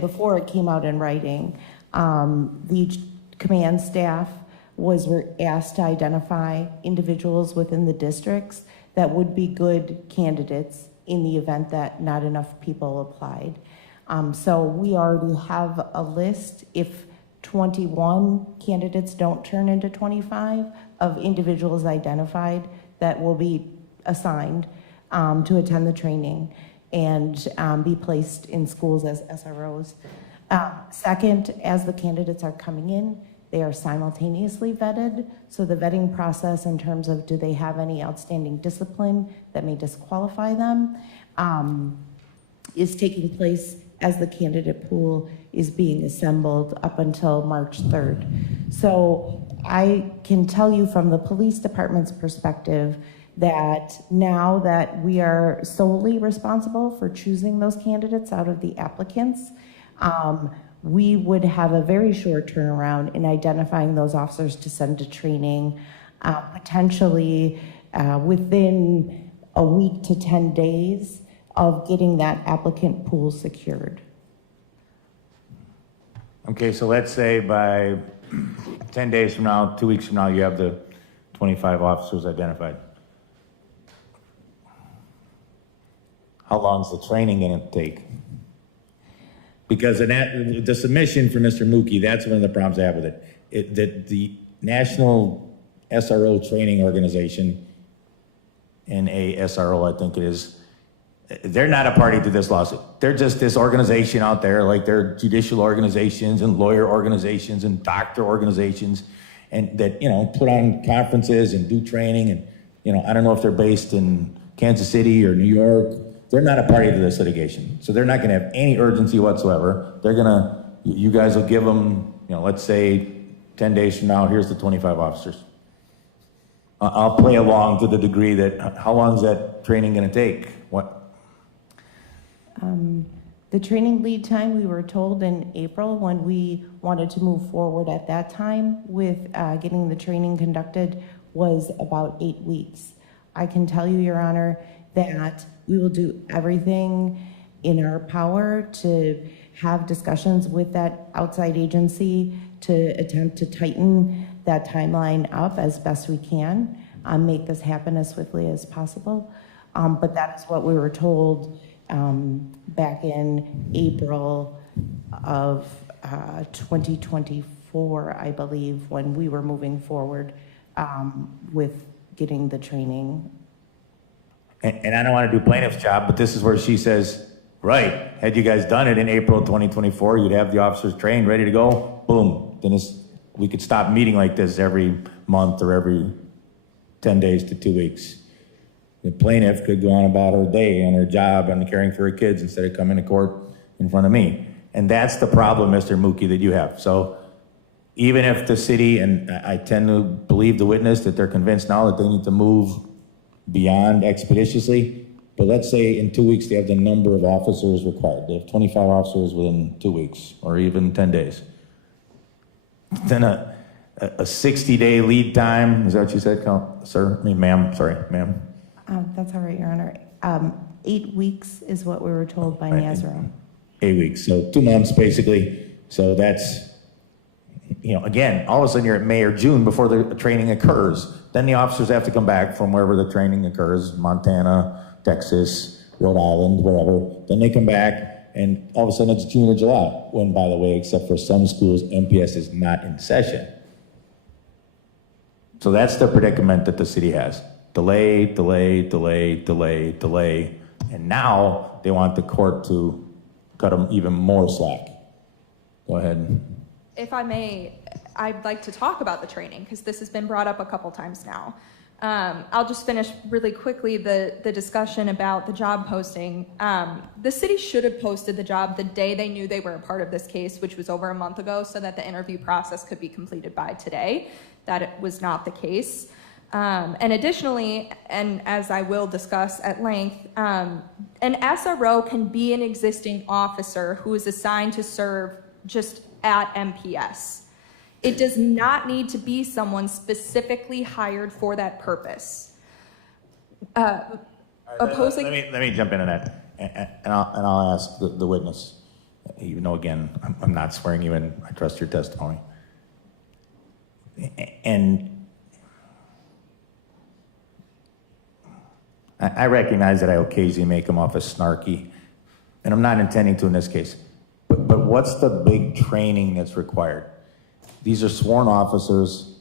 before it came out in writing, the command staff was asked to identify individuals within the districts that would be good candidates in the event that not enough people applied. So we already have a list, if 21 candidates don't turn into 25, of individuals identified that will be assigned to attend the training and be placed in schools as SROs. Second, as the candidates are coming in, they are simultaneously vetted. So the vetting process in terms of do they have any outstanding discipline that may disqualify them is taking place as the candidate pool is being assembled up until March 3rd. So I can tell you from the police department's perspective that now that we are solely responsible for choosing those candidates out of the applicants, we would have a very short turnaround in identifying those officers to send to training, potentially within a week to 10 days of getting that applicant pool secured. Okay, so let's say by 10 days from now, 2 weeks from now, you have the 25 officers identified. How long is the training going to take? Because the submission for Mr. Mookie, that's one of the problems I have with it. That the National SRO Training Organization, NASRO, I think it is, they're not a party to this lawsuit. They're just this organization out there, like they're judicial organizations and lawyer organizations and doctor organizations, and that, put on conferences and do training. And, I don't know if they're based in Kansas City or New York, they're not a party to this litigation. So they're not gonna have any urgency whatsoever. They're gonna, you guys will give them, let's say 10 days from now, here's the 25 officers. I'll play along to the degree that, how long is that training gonna take? What? The training lead time, we were told in April when we wanted to move forward at that time with getting the training conducted, was about 8 weeks. I can tell you, Your Honor, that we will do everything in our power to have discussions with that outside agency to attempt to tighten that timeline up as best we can, make this happen as swiftly as possible. But that is what we were told back in April of 2024, I believe, when we were moving forward with getting the training. And I don't want to do plaintiff's job, but this is where she says, right, had you guys done it in April 2024, you'd have the officers trained, ready to go, boom. Then we could stop meeting like this every month or every 10 days to 2 weeks. The plaintiff could go on about her day and her job and caring for her kids instead of coming to court in front of me. And that's the problem, Mr. Mookie, that you have. So even if the city, and I tend to believe the witness that they're convinced now that they need to move beyond expeditiously, but let's say in 2 weeks they have the number of officers required. They have 25 officers within 2 weeks or even 10 days. Then a 60-day lead time, is that what you said, sir? I mean, ma'am, sorry, ma'am. That's all right, Your Honor. 8 weeks is what we were told by NASRO. 8 weeks, so 2 months basically. So that's, again, all of a sudden you're at May or June before the training occurs. Then the officers have to come back from wherever the training occurs, Montana, Texas, Rhode Island, wherever. Then they come back, and all of a sudden it's June or July, when, by the way, except for some schools, MPS is not in session. So that's the predicament that the city has. Delay, delay, delay, delay, delay. And now they want the court to cut them even more slack. Go ahead. If I may, I'd like to talk about the training because this has been brought up a couple times now. I'll just finish really quickly the discussion about the job posting. The city should have posted the job the day they knew they were a part of this case, which was over a month ago, so that the interview process could be completed by today. That was not the case. And additionally, and as I will discuss at length, an SRO can be an existing officer who is assigned to serve just at MPS. It does not need to be someone specifically hired for that purpose. Opposing. Let me jump into that, and I'll ask the witness. Even though, again, I'm not swearing you in. I trust your testimony. And I recognize that I occasionally make them off as snarky, and I'm not intending to in this case. But what's the big training that's required? These are sworn officers.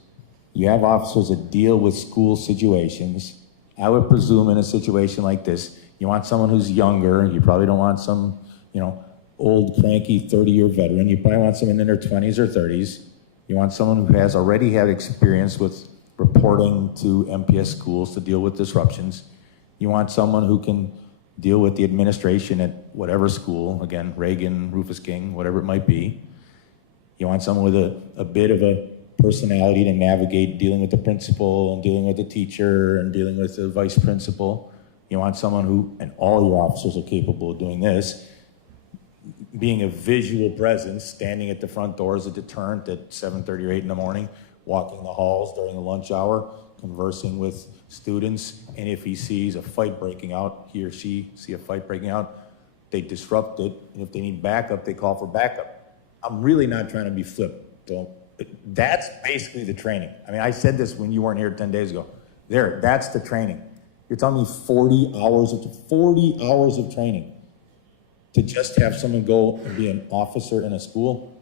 You have officers that deal with school situations. I would presume in a situation like this, you want someone who's younger. You probably don't want some, old, cranky 30-year veteran. You probably want someone in their 20s or 30s. You want someone who has already had experience with reporting to MPS schools to deal with disruptions. You want someone who can deal with the administration at whatever school, again, Reagan, Rufus King, whatever it might be. You want someone with a bit of a personality to navigate dealing with the principal and dealing with the teacher and dealing with the vice principal. You want someone who, and all your officers are capable of doing this, being a visual presence, standing at the front door as a deterrent at 7:30 or 8 in the morning, walking the halls during the lunch hour, conversing with students, and if he sees a fight breaking out, he or she see a fight breaking out, they disrupt it, and if they need backup, they call for backup. I'm really not trying to be flip. That's basically the training. I mean, I said this when you weren't here 10 days ago. That's the training. You're telling me 40 hours of training to just have someone go and be an officer in a school?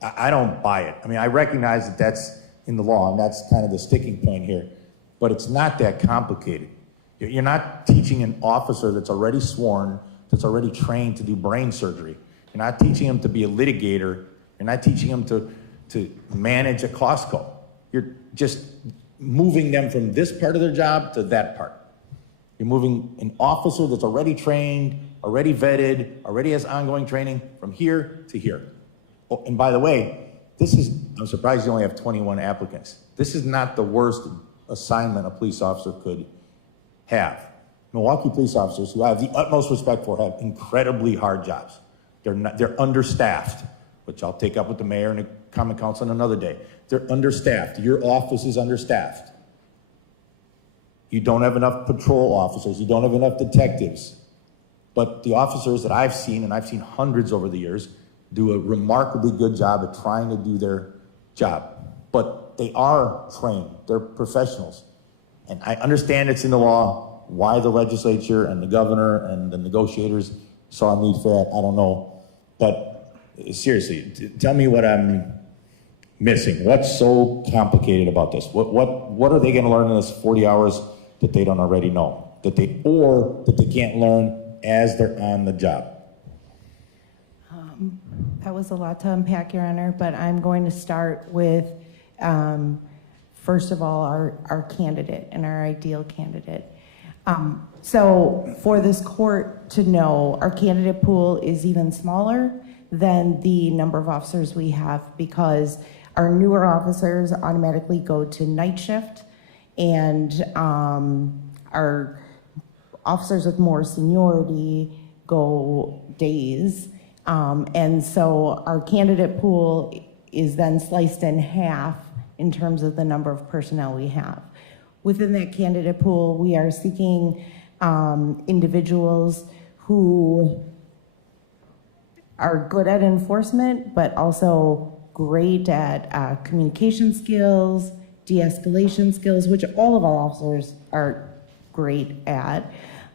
I don't buy it. I mean, I recognize that that's in the law, and that's kind of the sticking point here, but it's not that complicated. You're not teaching an officer that's already sworn, that's already trained to do brain surgery. You're not teaching him to be a litigator. You're not teaching him to manage a Costco. You're just moving them from this part of their job to that part. You're moving an officer that's already trained, already vetted, already has ongoing training from here to here. Oh, and by the way, I'm surprised you only have 21 applicants. This is not the worst assignment a police officer could have. Milwaukee police officers, who I have the utmost respect for, have incredibly hard jobs. They're understaffed, which I'll take up with the mayor and the common council on another day. They're understaffed. Your office is understaffed. You don't have enough patrol officers. You don't have enough detectives. But the officers that I've seen, and I've seen hundreds over the years, do a remarkably good job at trying to do their job. But they are trained. They're professionals. And I understand it's in the law why the legislature and the governor and the negotiators saw a need for that. I don't know. But seriously, tell me what I'm missing. What's so complicated about this? What are they going to learn in this 40 hours that they don't already know? That they can't learn as they're on the job? That was a lot to unpack, Your Honor, but I'm going to start with, first of all, our candidate and our ideal candidate. So for this court to know, our candidate pool is even smaller than the number of officers we have, because our newer officers automatically go to night shift, and our officers with more seniority go days. And so our candidate pool is then sliced in half in terms of the number of personnel we have. Within that candidate pool, we are seeking individuals who are good at enforcement, but also great at communication skills, de-escalation skills, which all of our officers are great at.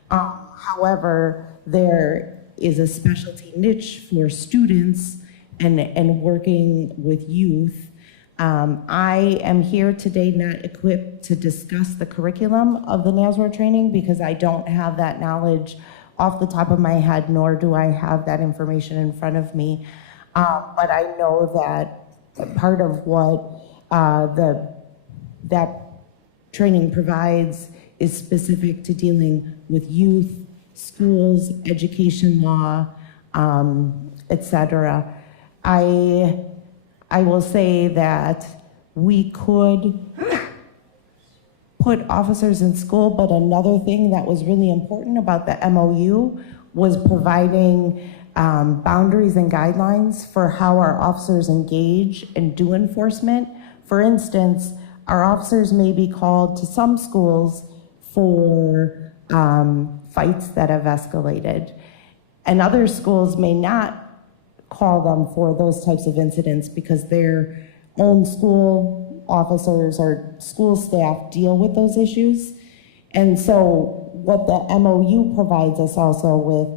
However, there is a specialty niche for students and working with youth. I am here today not equipped to discuss the curriculum of the NASRO training because I don't have that knowledge off the top of my head, nor do I have that information in front of me. But I know that part of what that training provides is specific to dealing with youth, schools, education law, etc. I will say that we could put officers in school, but another thing that was really important about the MOU was providing boundaries and guidelines for how our officers engage and do enforcement. For instance, our officers may be called to some schools for fights that have escalated, and other schools may not call them for those types of incidents because their own school officers or school staff deal with those issues. And so what the MOU provides us also with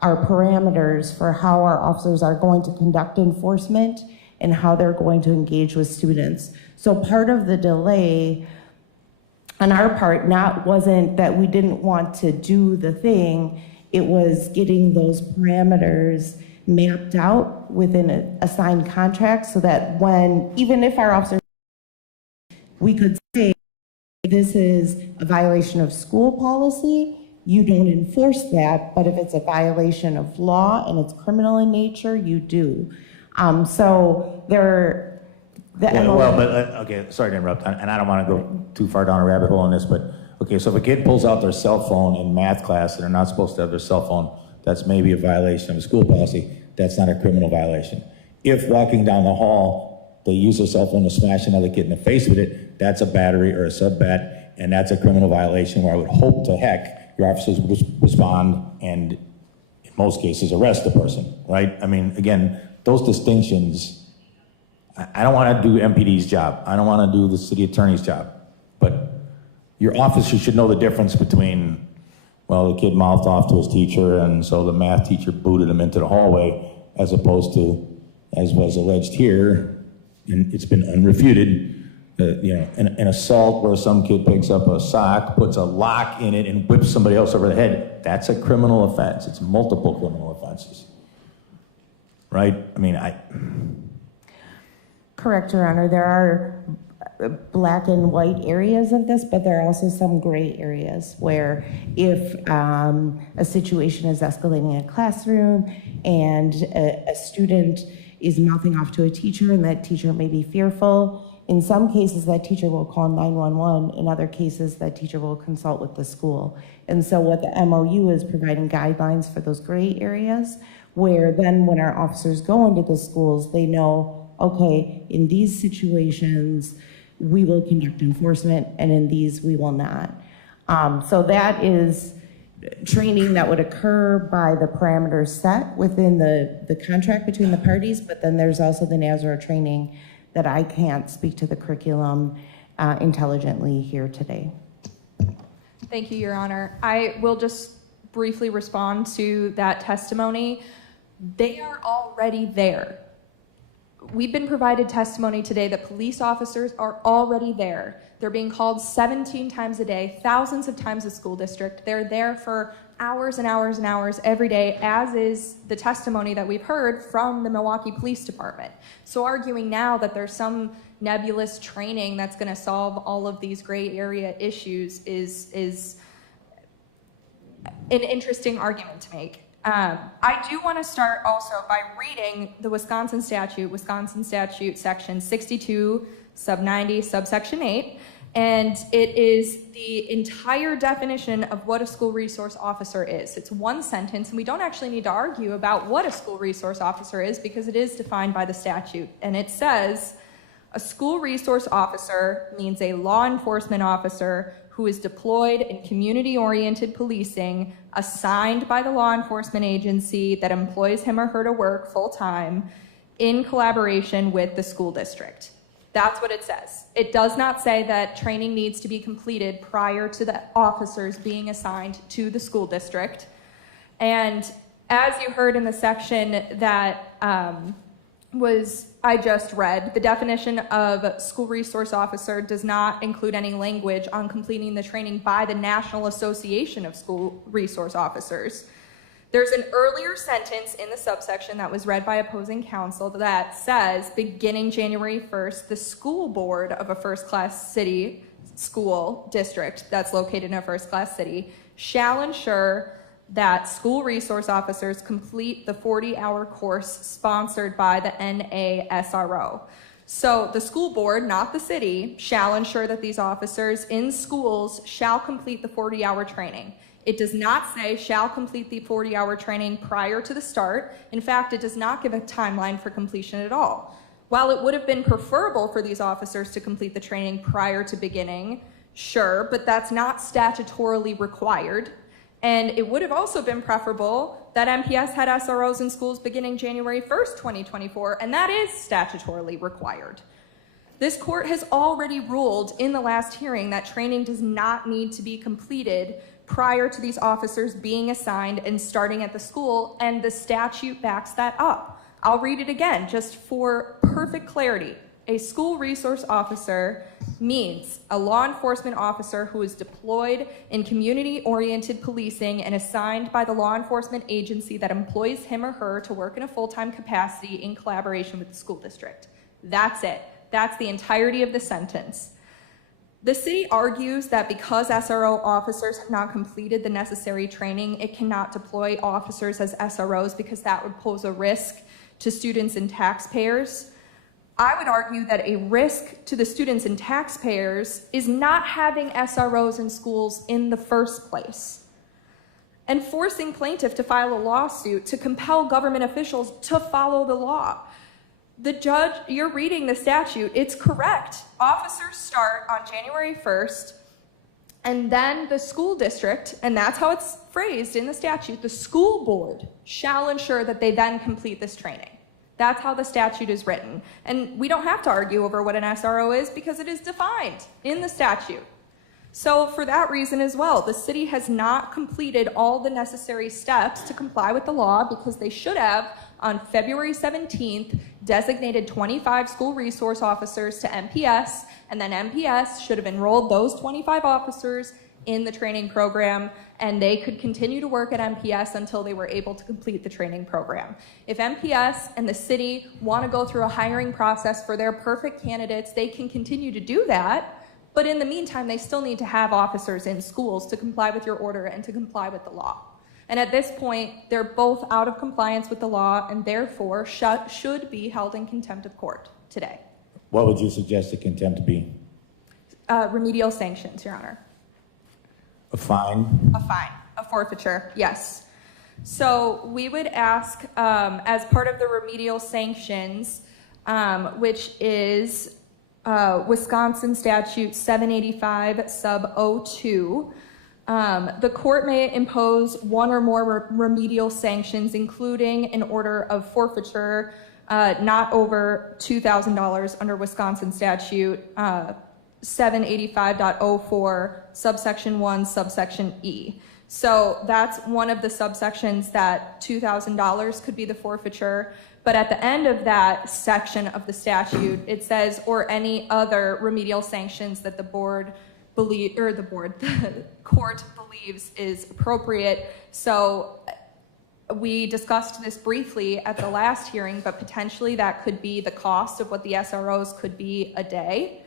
are parameters for how our officers are going to conduct enforcement and how they're going to engage with students. So part of the delay on our part wasn't that we didn't want to do the thing, it was getting those parameters mapped out within assigned contracts so that even if our officers, we could say this is a violation of school policy, you don't enforce that, but if it's a violation of law and it's criminal in nature, you do. So okay, sorry to interrupt, and I don't want to go too far down a rabbit hole on this, but okay, so if a kid pulls out their cell phone in math class and they're not supposed to have their cell phone, that's maybe a violation of a school policy. That's not a criminal violation. If walking down the hall, they use their cell phone to smash another kid in the face with it, that's a battery or a sub-bat, and that's a criminal violation where I would hope to heck your officers would respond and in most cases arrest the person, right? I mean, again, those distinctions, I don't want to do MPD's job. I don't want to do the city attorney's job, but your officer should know the difference between, well, the kid mouthed off to his teacher, and so the math teacher booted him into the hallway, as opposed to, as was alleged here, and it's been unrefuted, an assault where some kid picks up a sock, puts a lock in it, and whips somebody else over the head. That's a criminal offense. It's multiple criminal offenses, right? I mean, Correct, Your Honor. There are black and white areas of this, but there are also some gray areas where if a situation is escalating in a classroom and a student is mouthing off to a teacher and that teacher may be fearful, in some cases that teacher will call 911. In other cases, that teacher will consult with the school. And so what the MOU is providing guidelines for those gray areas, where then when our officers go into the schools, they know, okay, in these situations, we will conduct enforcement, and in these, we will not. So that is training that would occur by the parameters set within the contract between the parties, but then there's also the NASRO training that I can't speak to the curriculum intelligently here today. Thank you, Your Honor. I will just briefly respond to that testimony. They are already there. We've been provided testimony today that police officers are already there. They're being called 17 times a day, thousands of times a school district. They're there for hours and hours and hours every day, as is the testimony that we've heard from the Milwaukee Police Department. So arguing now that there's some nebulous training that's going to solve all of these gray area issues is an interesting argument to make. I do want to start also by reading the Wisconsin statute section 62, sub 90, subsection 8, and it is the entire definition of what a school resource officer is. It's one sentence, and we don't actually need to argue about what a school resource officer is because it is defined by the statute. And it says, a school resource officer means a law enforcement officer who is deployed in community-oriented policing, assigned by the law enforcement agency that employs him or her to work full-time in collaboration with the school district. That's what it says. It does not say that training needs to be completed prior to the officers being assigned to the school district. And as you heard in the section that I just read, the definition of school resource officer does not include any language on completing the training by the National Association of School Resource Officers. There's an earlier sentence in the subsection that was read by opposing counsel that says, beginning January 1st, the school board of a first-class city school district that's located in a first-class city shall ensure that school resource officers complete the 40-hour course sponsored by the NASRO. So the school board, not the city, shall ensure that these officers in schools shall complete the 40-hour training. It does not say shall complete the 40-hour training prior to the start. In fact, it does not give a timeline for completion at all. While it would have been preferable for these officers to complete the training prior to beginning, sure, but that's not statutorily required. And it would have also been preferable that MPS had SROs in schools beginning January 1st, 2024, and that is statutorily required. This court has already ruled in the last hearing that training does not need to be completed prior to these officers being assigned and starting at the school, and the statute backs that up. I'll read it again, just for perfect clarity. A school resource officer means a law enforcement officer who is deployed in community-oriented policing and assigned by the law enforcement agency that employs him or her to work in a full-time capacity in collaboration with the school district. That's it. That's the entirety of the sentence. The city argues that because SRO officers have not completed the necessary training, it cannot deploy officers as SROs because that would pose a risk to students and taxpayers. I would argue that a risk to the students and taxpayers is not having SROs in schools in the first place and forcing plaintiff to file a lawsuit to compel government officials to follow the law. The judge, you're reading the statute, it's correct. Officers start on January 1st, and then the school district, and that's how it's phrased in the statute, the school board shall ensure that they then complete this training. That's how the statute is written. And we don't have to argue over what an SRO is because it is defined in the statute. So for that reason as well, the city has not completed all the necessary steps to comply with the law because they should have, on February 17th, designated 25 school resource officers to MPS, and then MPS should have enrolled those 25 officers in the training program, and they could continue to work at MPS until they were able to complete the training program. If MPS and the city want to go through a hiring process for their perfect candidates, they can continue to do that, but in the meantime, they still need to have officers in schools to comply with your order and to comply with the law. And at this point, they're both out of compliance with the law and therefore should be held in contempt of court today. What would you suggest the contempt be? Remedial sanctions, Your Honor. A fine? A fine, a forfeiture, yes. So we would ask, as part of the remedial sanctions, which is Wisconsin Statute 785 sub 02, the court may impose one or more remedial sanctions, including an order of forfeiture not over $2,000 under Wisconsin Statute 785.04 subsection 1 subsection E. So that's one of the subsections that $2,000 could be the forfeiture. But at the end of that section of the statute, it says, or any other remedial sanctions that the court believes is appropriate. So we discussed this briefly at the last hearing, but potentially that could be the cost of what the SROs could be a day.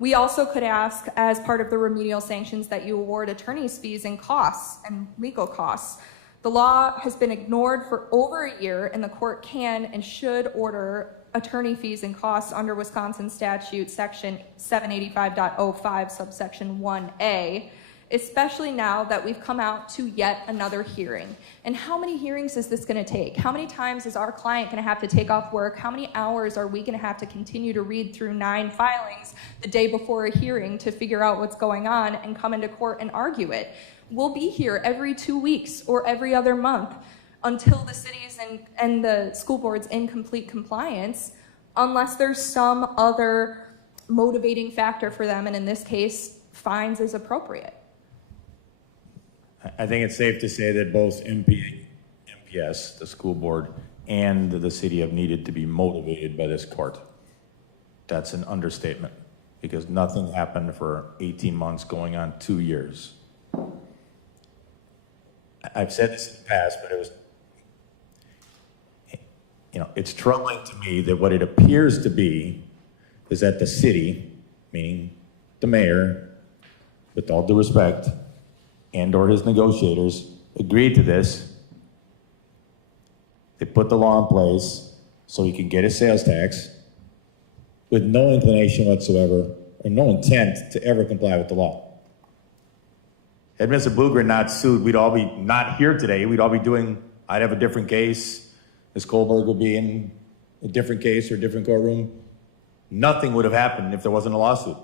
We also could ask, as part of the remedial sanctions, that you award attorney's fees and costs and legal costs. The law has been ignored for over a year, and the court can and should order attorney fees and costs under Wisconsin Statute Section 785.05 subsection 1A, especially now that we've come out to yet another hearing. And how many hearings is this going to take? How many times is our client going to have to take off work? How many hours are we going to have to continue to read through 9 filings the day before a hearing to figure out what's going on and come into court and argue it? We'll be here every 2 weeks or every other month until the city's and the school board's in complete compliance, unless there's some other motivating factor for them, and in this case, fines is appropriate. I think it's safe to say that both MPS, the school board, and the city have needed to be motivated by this court. That's an understatement, because nothing happened for 18 months going on 2 years. I've said this in the past, but it's troubling to me that what it appears to be is that the city, meaning the mayor, with all due respect, and or his negotiators, agreed to this. They put the law in place so he can get his sales tax with no inclination whatsoever, or no intent to ever comply with the law. Had Mr. Bluegren not sued, we'd all be not here today. We'd all be I'd have a different case. Ms. Kohlberg would be in a different case or a different courtroom. Nothing would have happened if there wasn't a lawsuit.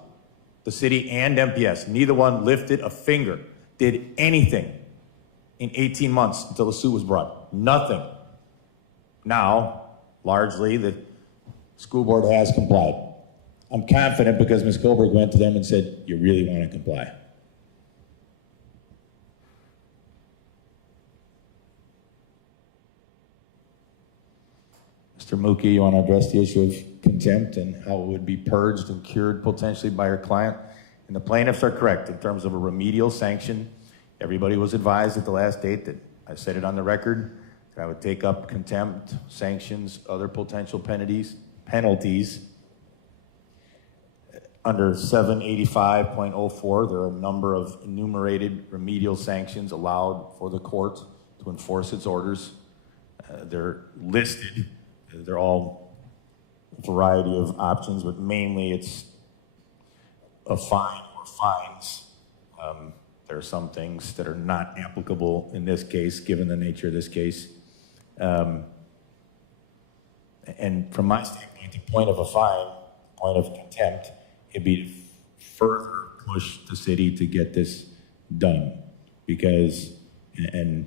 The city and MPS, neither one lifted a finger, did anything in 18 months until the suit was brought. Nothing. Now, largely, the school board has complied. I'm confident because Ms. Kohlberg went to them and said, you really want to comply. Mr. Mookie, you want to address the issue of contempt and how it would be purged and cured potentially by your client? And the plaintiffs are correct in terms of a remedial sanction. Everybody was advised at the last date that I said it on the record that I would take up contempt, sanctions, other potential penalties. Under 785.04, there are a number of enumerated remedial sanctions allowed for the court to enforce its orders. They're listed. They're all a variety of options, but mainly it's a fine or fines. There are some things that are not applicable in this case, given the nature of this case. And from my standpoint, the point of a fine, point of contempt, it'd be to further push the city to get this done. Because, and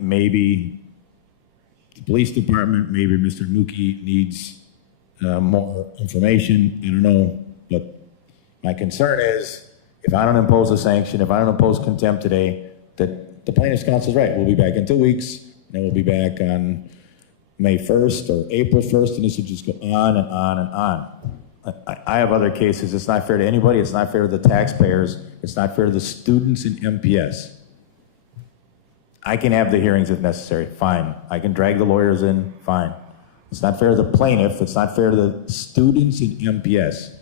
maybe the police department, maybe Mr. Mookie needs more information, I don't know. But my concern is, if I don't impose a sanction, if I don't impose contempt today, that the plaintiff's counsel is right. We'll be back in 2 weeks, and then we'll be back on May 1st or April 1st, and this will just go on and on and on I have other cases. It's not fair to anybody. It's not fair to the taxpayers. It's not fair to the students in MPS. I can have the hearings if necessary, fine. I can drag the lawyers in, fine. It's not fair to the plaintiff. It's not fair to the students in MPS.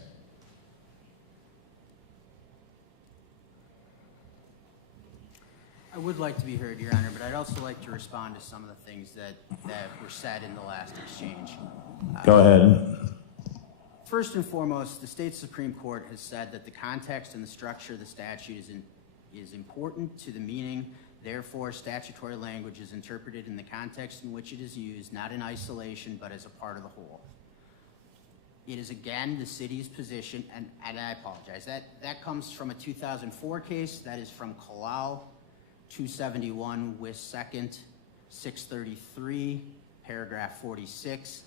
I would like to be heard, Your Honor, but I'd also like to respond to some of the things that were said in the last exchange. Go ahead. First and foremost, the state Supreme Court has said that the context and the structure of the statute is important to the meaning. Therefore, statutory language is interpreted in the context in which it is used, not in isolation, but as a part of the whole. It is, again, the city's position, and I apologize, that comes from a 2004 case. That is from Kalal, 271 West 2nd, 633, paragraph 46.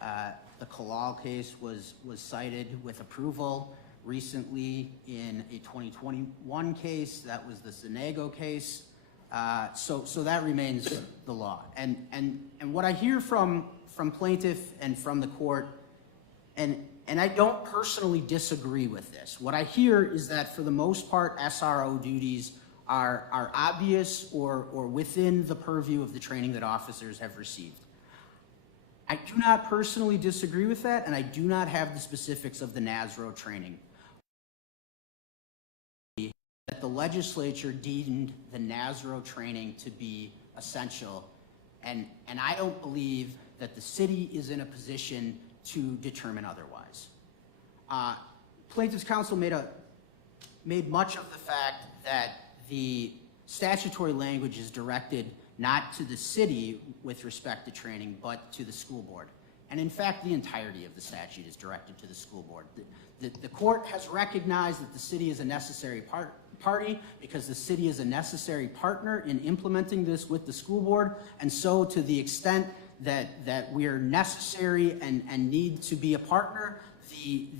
The Kalal case was cited with approval recently in a 2021 case. That was the Senego case. So that remains the law. And what I hear from plaintiff and from the court, and I don't personally disagree with this. What I hear is that for the most part, SRO duties are obvious or within the purview of the training that officers have received. I do not personally disagree with that, and I do not have the specifics of the NASRO training. That the legislature deemed the NASRO training to be essential, and I don't believe that the city is in a position to determine otherwise. Plaintiff's counsel made much of the fact that the statutory language is directed not to the city with respect to training, but to the school board. And in fact, the entirety of the statute is directed to the school board. The court has recognized that the city is a necessary party because the city is a necessary partner in implementing this with the school board. And so to the extent that we are necessary and need to be a partner,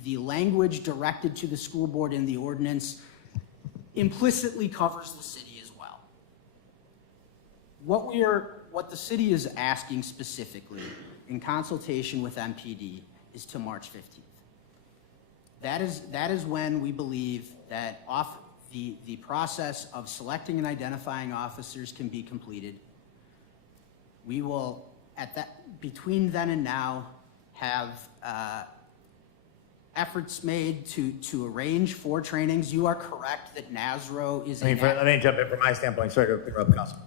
the language directed to the school board in the ordinance implicitly covers the city as well. What the city is asking specifically in consultation with MPD is to March 15th. That is when we believe that the process of selecting and identifying officers can be completed. We will, between then and now, have efforts made to arrange for trainings. You are correct that NASRO is Let me jump in from my standpoint. Sorry to interrupt, Council.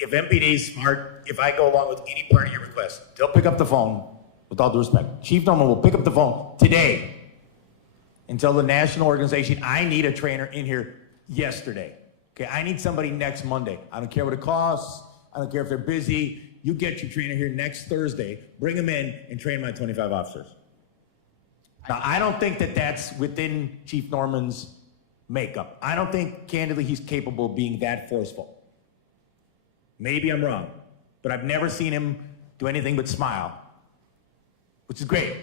If MPD is smart, if I go along with any part of your request, they'll pick up the phone, with all due respect. Chief Norman will pick up the phone today and tell the national organization, I need a trainer in here yesterday. Okay, I need somebody next Monday. I don't care what it costs. I don't care if they're busy. You get your trainer here next Thursday. Bring them in and train my 25 officers. Now, I don't think that that's within Chief Norman's makeup. I don't think, candidly, he's capable of being that forceful. Maybe I'm wrong, but I've never seen him do anything but smile, which is great.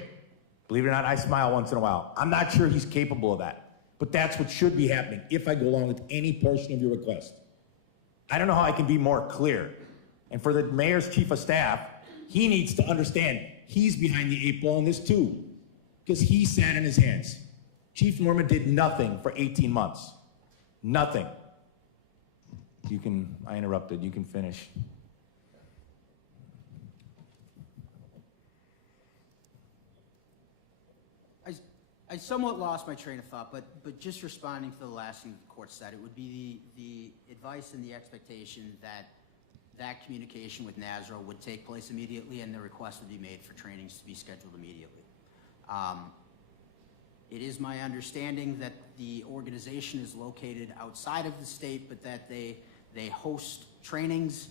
Believe it or not, I smile once in a while. I'm not sure he's capable of that, but that's what should be happening if I go along with any portion of your request. I don't know how I can be more clear. And for the mayor's chief of staff, he needs to understand he's behind the 8 ball in this too, because he sat in his hands. Chief Norman did nothing for 18 months. Nothing. I interrupted, you can finish. I somewhat lost my train of thought, but just responding to the last thing the court said, it would be the advice and the expectation that communication with NASRO would take place immediately and the request would be made for trainings to be scheduled immediately. It is my understanding that the organization is located outside of the state, but that they host trainings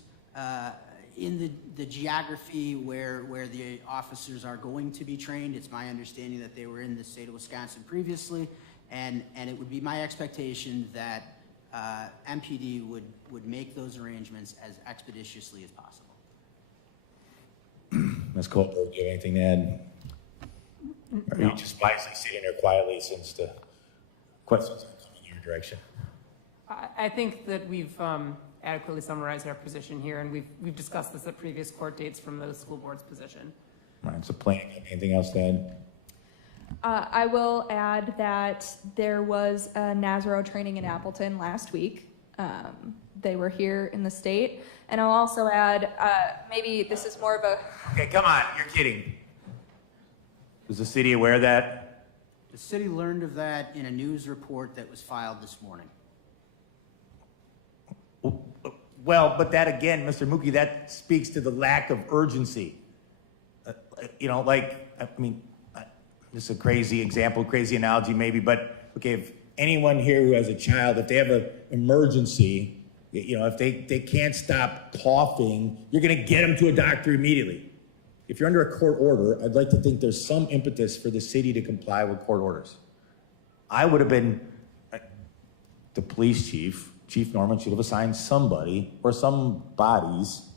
in the geography where the officers are going to be trained. It's my understanding that they were in the state of Wisconsin previously, and it would be my expectation that MPD would make those arrangements as expeditiously as possible. Ms. Colbert, do you have anything to add? Or are you just wisely sitting there quietly since the questions are coming in your direction? I think that we've adequately summarized our position here, and we've discussed this at previous court dates from the school board's position. All right, so planning, anything else to I will add that there was a NASRO training in Appleton last week. They were here in the state. And I'll also add, maybe this is more of a... Okay, come on, you're kidding. Was the city aware of that? The city learned of that in a news report that was filed this morning. Well, but that again, Mr. Mookie, that speaks to the lack of urgency. This is a crazy example, crazy analogy maybe, but okay, if anyone here who has a child, if they have an emergency, if they can't stop coughing, you're gonna get them to a doctor immediately. If you're under a court order, I'd like to think there's some impetus for the city to comply with court orders. I would have been, the police chief, Chief Norman should have assigned somebody or some bodies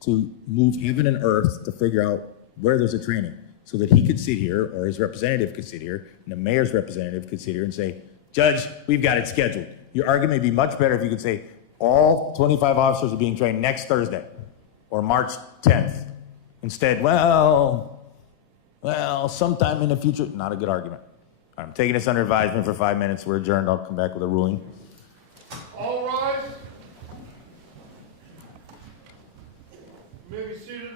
to move heaven and earth to figure out where there's a training so that he could sit here or his representative could sit here and the mayor's representative could sit here and say, Judge, we've got it scheduled. Your argument would be much better if you could say all 25 officers are being trained next Thursday or March 10th. Instead, well, sometime in the future. Not a good argument. I'm taking this under advisement for 5 minutes. We're adjourned. I'll come back with a ruling. All rise. You may be seated.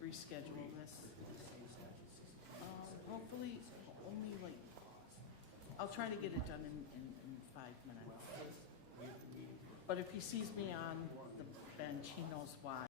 Reschedule this. Hopefully, only like, I'll try to get it done in 5 minutes. But if he sees me on the bench, he knows why.